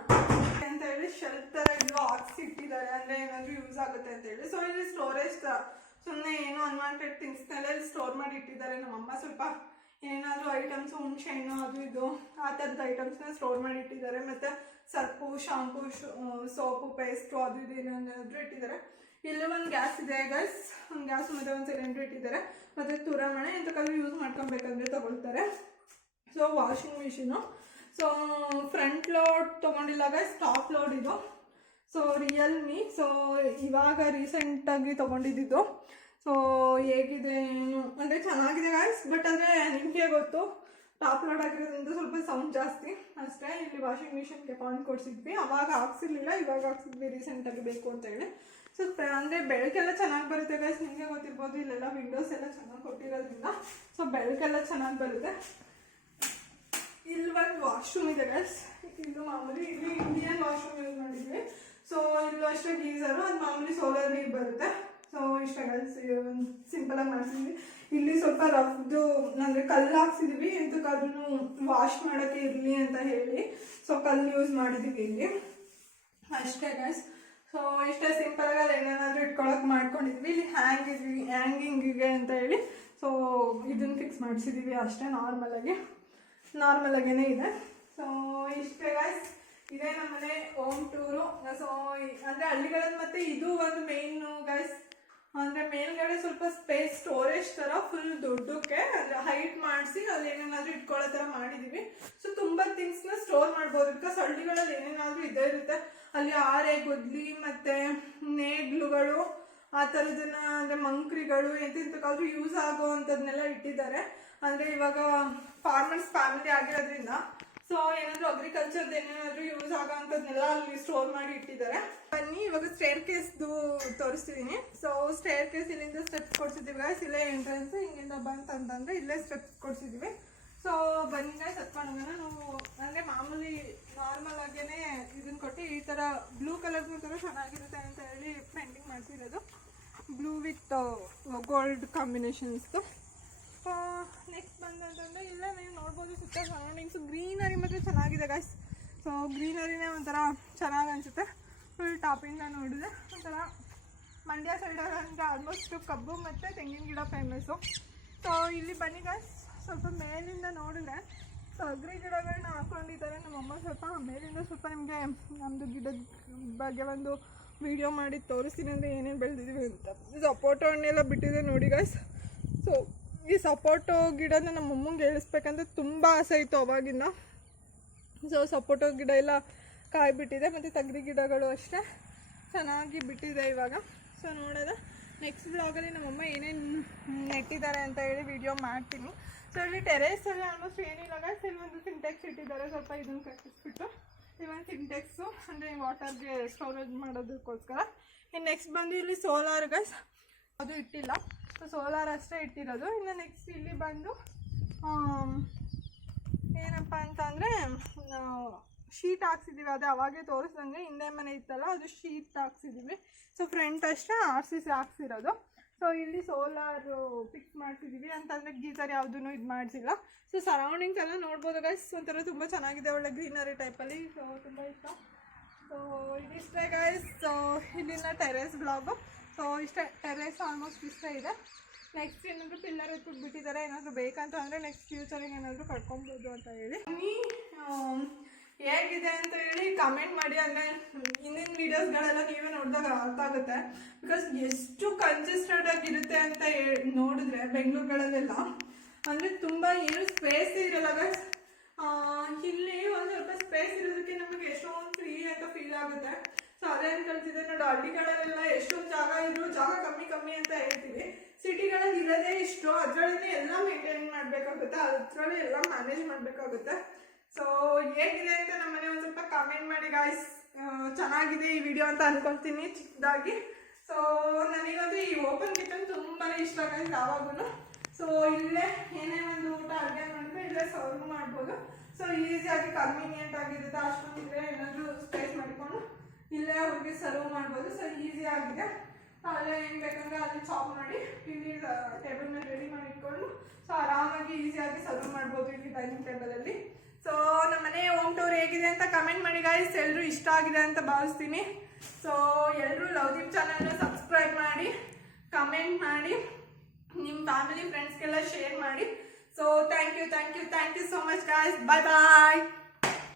ಅಂತ ಹೇಳಿ ಶೆಲ್ಫ್ ಥರ ಇದು ಹಾಕ್ಸಿಟ್ಟಿದ್ದಾರೆ ಅಂದರೆ ಏನಾದರೂ ಯೂಸ್ ಆಗುತ್ತೆ ಅಂತ ಹೇಳಿ ಸೊ ಇಲ್ಲಿ ಸ್ಟೋರೇಜ್ ಥರ ಸುಮ್ಮನೆ ಏನೋ ಅನ್ವಾಂಟೆಡ್ ಥಿಂಗ್ಸ್ನೆಲ್ಲ ಇಲ್ಲಿ ಸ್ಟೋರ್ ಮಾಡಿ ಇಟ್ಟಿದ್ದಾರೆ. ನಮ್ಮಮ್ಮ ಸ್ವಲ್ಪ ಏನಾದರೂ ಐಟಮ್ಸ್ ಹುಣಸೆ ಹಣ್ಣು ಅದು ಇದು, ಆ ಥರದ ಐಟಮ್ಸ್ನ ಸ್ಟೋರ್ ಮಾಡಿ ಇಟ್ಟಿದ್ದಾರೆ. ಮತ್ತು ಸರ್ಪು ಶಾಂಪು ಸೋಪು ಪೇಸ್ಟು ಅದು ಇದು ಏನಾದರೂ ಇಟ್ಟಿದ್ದಾರೆ. ಇಲ್ಲಿ ಒಂದು ಗ್ಯಾಸ್ ಇದೆ ಗ್ಯಾಸ್ ಒಂದು ಗ್ಯಾಸ್ ಮತ್ತು ಒಂದು ಸಿಲಿಂಡ್ರ್ ಇಟ್ಟಿದ್ದಾರೆ. ಮತ್ತು ತುರಮಣೆ ಎಂತಕ್ಕಾದ್ರೂ ಯೂಸ್ ಮಾಡ್ಕೊಬೇಕಂದ್ರೆ ತಗೊಳ್ತಾರೆ. So washing machine so front load ತೊಗೊಂಡಿಲ್ಲ guys top load ಇದು. ಸೊ ರಿಯಲ್ಮಿ ಸೊ ಇವಾಗ ರೀಸೆಂಟಾಗಿ ತೊಗೊಂಡಿದ್ದು ಸೊ ಹೇಗಿದೆ ಅಂದರೆ ಚೆನ್ನಾಗಿದೆ ಗಾಯ್ಸ್ ಬಟ್ ಅಂದರೆ ನಿಮಗೆ ಗೊತ್ತು ಟಾಪ್ ಲೋಡ್ ಆಗಿರೋದ್ರಿಂದ ಸ್ವಲ್ಪ ಸೌಂಡ್ ಜಾಸ್ತಿ. ಅಷ್ಟೇ, ಇಲ್ಲಿ ವಾಷಿಂಗ್ ಮಿಷಿನ್ಗೆ ಪಾಯಿಂಟ್ ಕೊಡಿಸಿದ್ವಿ. ಅವಾಗ ಹಾಕ್ಸಿರ್ಲಿಲ್ಲ, ಇವಾಗ ಹಾಕ್ಸಿದ್ವಿ ರೀಸೆಂಟಾಗಿ ಬೇಕು ಅಂತ ಹೇಳಿ. ಸೊ ಅಂದರೆ ಬೆಳಕೆಲ್ಲ ಚೆನ್ನಾಗಿ ಬರುತ್ತೆ ಗೈಸ್ ನಿಮಗೆ ಗೊತ್ತಿರ್ಬೋದು, ಇಲ್ಲೆಲ್ಲ ವಿಂಡೋಸ್ ಎಲ್ಲ ಚೆನ್ನಾಗಿ ಕೊಟ್ಟಿರೋದ್ರಿಂದ. ಸೊ ಬೆಳಕೆಲ್ಲ ಚೆನ್ನಾಗಿ ಬರುತ್ತೆ. ಇಲ್ಲಿ ಒಂದು ವಾಶ್ರೂಮ್ ಇದೆ ಗೈಸ್ ಇದು ಮಾಮೂಲಿ ಇಲ್ಲಿ ಇಂಡಿಯನ್ ವಾಶ್ರೂಮ್ ಯೂಸ್ ಮಾಡಿದ್ವಿ. ಸೊ ಇಲ್ಲೂ ಅಷ್ಟೇ ಗೀಸರು ಅದು ಮಾಮೂಲಿ ಸೋಲಾರ್ ನೀರು ಬರುತ್ತೆ. ಸೊ ಇಷ್ಟ ಗೈಸ್ ಸಿಂಪಲ್ ಆಗಿ ಮಾಡಿಸಿದ್ವಿ. ಇಲ್ಲಿ ಸ್ವಲ್ಪ ರಫ್ದು ಅಂದರೆ ಕಲ್ಲು ಹಾಕ್ಸಿದ್ವಿ. ಎಂತಕ್ಕಾದ್ರೂ ವಾಶ್ ಮಾಡೋಕ್ಕೆ ಇರಲಿ ಅಂತ ಹೇಳಿ. ಸೊ ಕಲ್ಲು ಯೂಸ್ ಮಾಡಿದ್ವಿ ಇಲ್ಲಿ. ಅಷ್ಟೇ ಗೈಸ್ ಸೊ ಇಷ್ಟೇ ಸಿಂಪಲ್ ಆಗಿ ಅಲ್ಲಿ ಏನೇನಾದ್ರೂ ಇಟ್ಕೊಳ್ಳೋಕೆ ಮಾಡ್ಕೊಂಡಿದ್ವಿ. ಇಲ್ಲಿ ಹ್ಯಾಂಗಿಂಗ್ ಹ್ಯಾಂಗಿಂಗಿಗೆ ಅಂತ ಹೇಳಿ. ಸೊ ಇದನ್ನು ಫಿಕ್ಸ್ ಮಾಡಿಸಿದ್ದೀವಿ ಅಷ್ಟೇ ನಾರ್ಮಲ್ ಆಗಿ. ನಾರ್ಮಲ್ ಆಗೇನೆ ಇದೆ ಸೊ ಇಷ್ಟೇ ಗಾಯ್ಸ್ ಇದೇ ನಮ್ಮನೆ ಹೋಮ್ ಟೂರು ಸೊ ಅಂದ್ರೆ ಹಳ್ಳಿಗಳಲ್ಲಿ ಮತ್ತೆ ಇದು ಒಂದು ಮೇನ್ ಗೈಸ್ ಅಂದ್ರೆ ಮೇಲ್ಗಡೆ ಸ್ವಲ್ಪ ಸ್ಪೇಸ್ ಸ್ಟೋರೇಜ್ ತರ ಫುಲ್ ದೊಡ್ಡಕ್ಕೆ ಅಂದ್ರೆ ಹೈಟ್ ಮಾಡಿಸಿ ಅಲ್ಲಿ ಏನೇನಾದರೂ ಇಟ್ಕೊಳ್ಳೋ ತರ ಮಾಡಿದೀವಿ. ಸೊ ತುಂಬಾ ಥಿಂಗ್ಸ್ನ ಸ್ಟೋರ್ ಮಾಡ್ಬೋದು. ಬಿಕಾಸ್ ಹಳ್ಳಿಗಳಲ್ಲಿ ಏನೇನಾದರೂ ಇದೇ ಇರುತ್ತೆ. ಅಲ್ಲಿ ಆರೆ, ಗುದ್ಲಿ ಮತ್ತೆ ನೇಗ್ಲುಗಳು, ಆ ಥರದನ್ನ ಅಂದರೆ ಮಂಕ್ರಿಗಳು ಎಂತೆಂತಕ್ಕಾದ್ರೂ ಯೂಸ್ ಆಗೋ ಅಂಥದ್ನೆಲ್ಲ ಇಟ್ಟಿದ್ದಾರೆ. ಅಂದರೆ ಇವಾಗ ಫಾರ್ಮರ್ಸ್ ಫ್ಯಾಮಿಲಿ ಆಗಿರೋದ್ರಿಂದ ಸೊ ಏನಾದ್ರು ಅಗ್ರಿಕಲ್ಚರ್ ಏನೇನಾದರೂ ಯೂಸ್ ಆಗೋ ಅಲ್ಲಿ ಸ್ಟೋರ್ ಮಾಡಿ ಇಟ್ಟಿದ್ದಾರೆ. ಬನ್ನಿ, ಇವಾಗ ಸ್ಟೇರ್ ಕೇಸ್ದು ತೋರಿಸ್ತಿದ್ದೀನಿ ಸೊ ಸ್ಟೇರ್ ಕೇಸ್ ಇಲ್ಲಿಂದ ಸ್ಟೆಪ್ಸ್ ಕೊಡ್ಸಿದ್ದೀವಿ ಗಾಯ್ಸ್ ಇಲ್ಲೇ ಎಂಟ್ರೆನ್ಸ್ ಹಿಂಗಿಂದ ಬಂತಂತಂದ್ರೆ ಇಲ್ಲೇ ಸ್ಟೆಪ್ಸ್ ಕೊಡ್ಸಿದ್ದೀವಿ ಸೊ ಬನ್ನಿ ಗಾಯ್ಸ್ ಹತ್ಕೊಂಡು ಹೋಗೋಣ ನಾವು ಅಂದರೆ ಮಾಮೂಲಿ ನಾರ್ಮಲ್ ಆಗೇನೆ ಇದನ್ನ ಕೊಟ್ಟು ಈ ಥರ ಬ್ಲೂ ಕಲರ್ ಥರ ಚೆನ್ನಾಗಿರುತ್ತೆ ಅಂತ ಹೇಳಿ ಪೇಂಟಿಂಗ್ ಮಾಡ್ತಿರೋದು. ಬ್ಲೂ ವಿತ್ ಗೋಲ್ಡ್ ಕಾಂಬಿನೇಷನ್ಸ್ದು ನೆಕ್ಸ್ಟ್ ಬಂದಂತಂದ್ರೆ ಇಲ್ಲೇ ನೀವು ನೋಡ್ಬೋದು ಸುತ್ತ ಸರೌಂಡಿಂಗ್ಸು ಗ್ರೀನರಿ ಮಾತ್ರ ಚೆನ್ನಾಗಿದೆ ಗಾಯ್ಸ್ ಸೊ ಗ್ರೀನರಿನೇ ಒಂಥರ ಚೆನ್ನಾಗಿ ಅನಿಸುತ್ತೆ. ಫುಲ್ ಟಾಪಿಂದ ನೋಡಿದೆ ಒಂಥರ ಮಂಡ್ಯ ಸೈಡಲ್ಲಿ ಅಂದರೆ ಆಲ್ಮೋಸ್ಟ್ ಕಬ್ಬು ಮತ್ತು ತೆಂಗಿನ ಗಿಡ ಫೇಮಸ್ಸು ಸೊ ಇಲ್ಲಿ ಬನ್ನಿ ಗಾಯ್ಸ್ ಸ್ವಲ್ಪ ಮೇಲಿಂದ ನೋಡಿದ್ರೆ ಸೊ ಅಗ್ರಿ ಗಿಡಗಳನ್ನ ಹಾಕೊಂಡಿದ್ದಾರೆ ನಮ್ಮಮ್ಮ. ಸ್ವಲ್ಪ ಮೇಲಿಂದ ಸ್ವಲ್ಪ ನಿಮಗೆ ನಮ್ಮದು ಗಿಡದ ಬಗ್ಗೆ ಒಂದು ವಿಡಿಯೋ ಮಾಡಿ ತೋರಿಸ್ತೀನಿ ಅಂದರೆ ಏನೇನು ಬೆಳೆದಿದ್ದೀವಿ ಅಂತ. ಸಪೋಟೋ ಹಣ್ಣೆಲ್ಲ ಬಿಟ್ಟಿದೆ ನೋಡಿ ಗಾಯ್ಸ್ ಸೊ ಈ ಸಪೋಟೊ ಗಿಡನ ನಮ್ಮ ಅಮ್ಮಂಗೆ ಹೇಳಿಸ್ಬೇಕಂದ್ರೆ ತುಂಬ ಆಸೆ ಇತ್ತು ಅವಾಗಿಂದ ಸೊ ಸಪೋಟೊ ಗಿಡ ಎಲ್ಲ ಕಾಯಿ ಬಿಟ್ಟಿದೆ ಮತ್ತು ತಗರಿ ಗಿಡಗಳು ಅಷ್ಟೇ ಚೆನ್ನಾಗಿ ಬಿಟ್ಟಿದೆ ಇವಾಗ. ಸೊ ನೋಡೋದ ನೆಕ್ಸ್ಟ್ ಬ್ಲಾಗಲ್ಲಿ ನಮ್ಮಮ್ಮ ಏನೇನು ನೆಟ್ಟಿದ್ದಾರೆ ಅಂತ ಹೇಳಿ ವಿಡಿಯೋ ಮಾಡ್ತೀನಿ. ಸೊ ಇಲ್ಲಿ ಟೆರೇಸಲ್ಲಿ ಆಲ್ಮೋಸ್ಟ್ ಏನಿಲ್ಲ. ಇಲ್ಲಿ ಒಂದು ಸಿಂಟೆಕ್ಸ್ ಇಟ್ಟಿದ್ದಾರೆ. ಸ್ವಲ್ಪ ಇದನ್ನು ಕಟ್ಟಿಸ್ಬಿಟ್ಟು. ಇವನ್ ಸಿಂಟೆಕ್ಸು ಅಂದರೆ ವಾಟರ್ಗೆ ಸ್ಟೋರೇಜ್ ಮಾಡೋದಕ್ಕೋಸ್ಕರ. ಇನ್ನು ನೆಕ್ಸ್ಟ್ ಬಂದು ಇಲ್ಲಿ ಸೋಲಾರ್ ಗೈಸ್ ಅದು ಇಟ್ಟಿಲ್ಲ. ಸೊ ಸೋಲಾರ್ ಅಷ್ಟೇ ಇಟ್ಟಿರೋದು. ಇನ್ನು ನೆಕ್ಸ್ಟ್ ಇಲ್ಲಿ ಬಂದು ಏನಪ್ಪ ಅಂತ ಅಂದರೆ ಶೀಟ್ ಹಾಕ್ಸಿದ್ದೀವಿ ಅದೇ ಅವಾಗೆ ತೋರಿಸ್ದಂಗೆ ಹಿಂದೆ ಮನೆ ಇತ್ತಲ್ಲ, ಅದು ಶೀಟ್ ಹಾಕ್ಸಿದ್ದೀವಿ ಸೊ ಫ್ರಂಟ್ ಅಷ್ಟೇ ಆರ್ ಸಿ ಸಿ ಹಾಕ್ಸಿರೋದು. ಸೊ ಇಲ್ಲಿ ಸೋಲಾರು ಫಿಕ್ಸ್ ಮಾಡ್ಸಿದ್ದೀವಿ ಅಂತಂದರೆ ಗೀಸರ್ ಯಾವುದೂ ಇದು ಮಾಡಿಸಿಲ್ಲ. ಸೊ ಸರೌಂಡಿಂಗ್ಸ್ ಎಲ್ಲ ನೋಡ್ಬೋದು ಗೈಸ್ ಒಂಥರ ತುಂಬ ಚೆನ್ನಾಗಿದೆ. ಒಳ್ಳೆ ಗ್ರೀನರಿ ಟೈಪಲ್ಲಿ ಸೊ ತುಂಬ ಇಷ್ಟ. ಸೊ ಇದಿಷ್ಟೇ ಗೈಸ್ ಇಲ್ಲಿನ ಟೆರೆಸ್ ಬ್ಲಾಗು ಸೊ ಇಷ್ಟೇ ಟೆರೇಸ್ ಆಲ್ಮೋಸ್ಟ್ ಇಷ್ಟೇ ಇದೆ. ನೆಕ್ಸ್ಟ್ ಏನಾದರೂ ಪಿಲ್ಲರ್ ಎತ್ಬಿಟ್ಟು ಬಿಟ್ಟಿದ್ದಾರೆ. ಏನಾದರೂ ಬೇಕಂತ ಅಂದರೆ ನೆಕ್ಸ್ಟ್ ಫ್ಯೂಚರಿಗೆ ಏನಾದರೂ ಕಟ್ಕೊಬೋದು ಅಂತ ಹೇಳಿ. ಬನ್ನಿ, ಹೇಗಿದೆ ಅಂತ ಹೇಳಿ ಕಮೆಂಟ್ ಮಾಡಿ. ಅಂದರೆ ಹಿಂದಿನ ವೀಡಿಯೋಸ್ಗಳೆಲ್ಲ ನೀವೇ ನೋಡಿದಾಗ ಅರ್ಥ ಆಗುತ್ತೆ. ಬಿಕಾಸ್ ಎಷ್ಟು ಕನ್ಸಿಸ್ಟೆಂಟ್ ಆಗಿರುತ್ತೆ ಅಂತ ಹೇಳಿ ನೋಡಿದ್ರೆ ಬೆಂಗಳೂರುಗಳಲ್ಲೆಲ್ಲ. ಅಂದರೆ ತುಂಬ ಏನು ಸ್ಪೇಸ್ ಇರಲ್ಲ ಗಸ್ ಇಲ್ಲಿ ಒಂದು ಸ್ವಲ್ಪ ಸ್ಪೇಸ್ ಇರೋದಕ್ಕೆ ನಮಗೆ ಎಷ್ಟೊಂದು ಫ್ರೀ ಅಂತ ಫೀಲ್ ಆಗುತ್ತೆ. ಸೊ ಅದೇನು ಕಲ್ತಿದೆ ನೋಡಿ, ಹಳ್ಳಿಗಳಲ್ಲೆಲ್ಲ ಎಷ್ಟೊಂದು ಜಾಗ ಇದ್ರು ಜಾಗ ಕಮ್ಮಿ ಕಮ್ಮಿ ಅಂತ ಹೇಳ್ತೀವಿ. ಸಿಟಿಗಳಲ್ಲಿ ಇರೋದೇ ಇಷ್ಟು ಅದರೊಳಗೆ ಎಲ್ಲ ಮೇಂಟೈನ್ ಮಾಡಬೇಕಾಗುತ್ತೆ ಅದರೊಳಗೆ ಎಲ್ಲ ಮ್ಯಾನೇಜ್ ಮಾಡಬೇಕಾಗುತ್ತೆ. ಸೊ ಹೇಗಿದೆ ಅಂತ ನಮ್ಮನೆ ಒಂದು ಸ್ವಲ್ಪ ಕಮೆಂಟ್ ಮಾಡಿ ಗಾಯ್ಸ್ ಚೆನ್ನಾಗಿದೆ ಈ ವಿಡಿಯೋ ಅಂತ ಅನ್ಕೊಳ್ತೀನಿ ಚಿಕ್ಕದಾಗಿ. ಸೊ ನನಗಂತೂ ಈ ಓಪನ್ ಕಿಚನ್ ತುಂಬಾ ಇಷ್ಟ ಆಗೈತೆ ಯಾವಾಗೂ ಸೊ ಇಲ್ಲೇ ಏನೇ ಒಂದು ಊಟ ಅಡುಗೆ ಮಾಡಿದ್ರೆ ಇಲ್ಲೇ ಸರ್ವ್ ಮಾಡ್ಬೋದು. ಸೊ ಈಸಿಯಾಗಿ ಕನ್ವೀನಿಯೆಂಟ್ ಆಗಿರುತ್ತೆ. ಅಷ್ಟೊಂದು ಇದ್ರೆ ಏನಾದರೂ ಸ್ಪೇಸ್ ಮಾಡಿಕೊಂಡು ಇಲ್ಲೇ ಅವ್ರಿಗೆ ಸರ್ವ್ ಮಾಡ್ಬೋದು. ಸೊ ಈಸಿ ಆಗಿದೆ. ಅಲ್ಲೇ ಏನು ಬೇಕಂದ್ರೆ ಅಲ್ಲಿ ಚಾಪ್ ಮಾಡಿ, ಇಲ್ಲಿ ಟೇಬಲ್ ಮೇಲೆ ರೆಡಿ ಮಾಡಿ ಇಟ್ಕೊಂಡು ಸೊ ಆರಾಮಾಗಿ ಈಸಿಯಾಗಿ ಸರ್ವ್ ಮಾಡ್ಬೋದು ಇಲ್ಲಿ ಡೈನಿಂಗ್ ಟೇಬಲಲ್ಲಿ ಸೊ ನಮ್ಮ ಮನೆ ಹೋಮ್ ಟೂರ್ ಹೇಗಿದೆ ಅಂತ ಕಮೆಂಟ್ ಮಾಡಿ ಗಾಯ್ಸ್ ಎಲ್ಲರೂ ಇಷ್ಟ ಆಗಿದೆ ಅಂತ ಭಾವಿಸ್ತೀನಿ. ಸೊ ಎಲ್ಲರೂ ಲವ್ದೀಪ್ ಚಾನಲ್ನ ಸಬ್ಸ್ಕ್ರೈಬ್ ಮಾಡಿ ಕಮೆಂಟ್ ಮಾಡಿ ನಿಮ್ಮ ಫ್ಯಾಮಿಲಿ ಫ್ರೆಂಡ್ಸ್ಗೆಲ್ಲ ಶೇರ್ ಮಾಡಿ. So thank you thank you thank you so much guys bye bye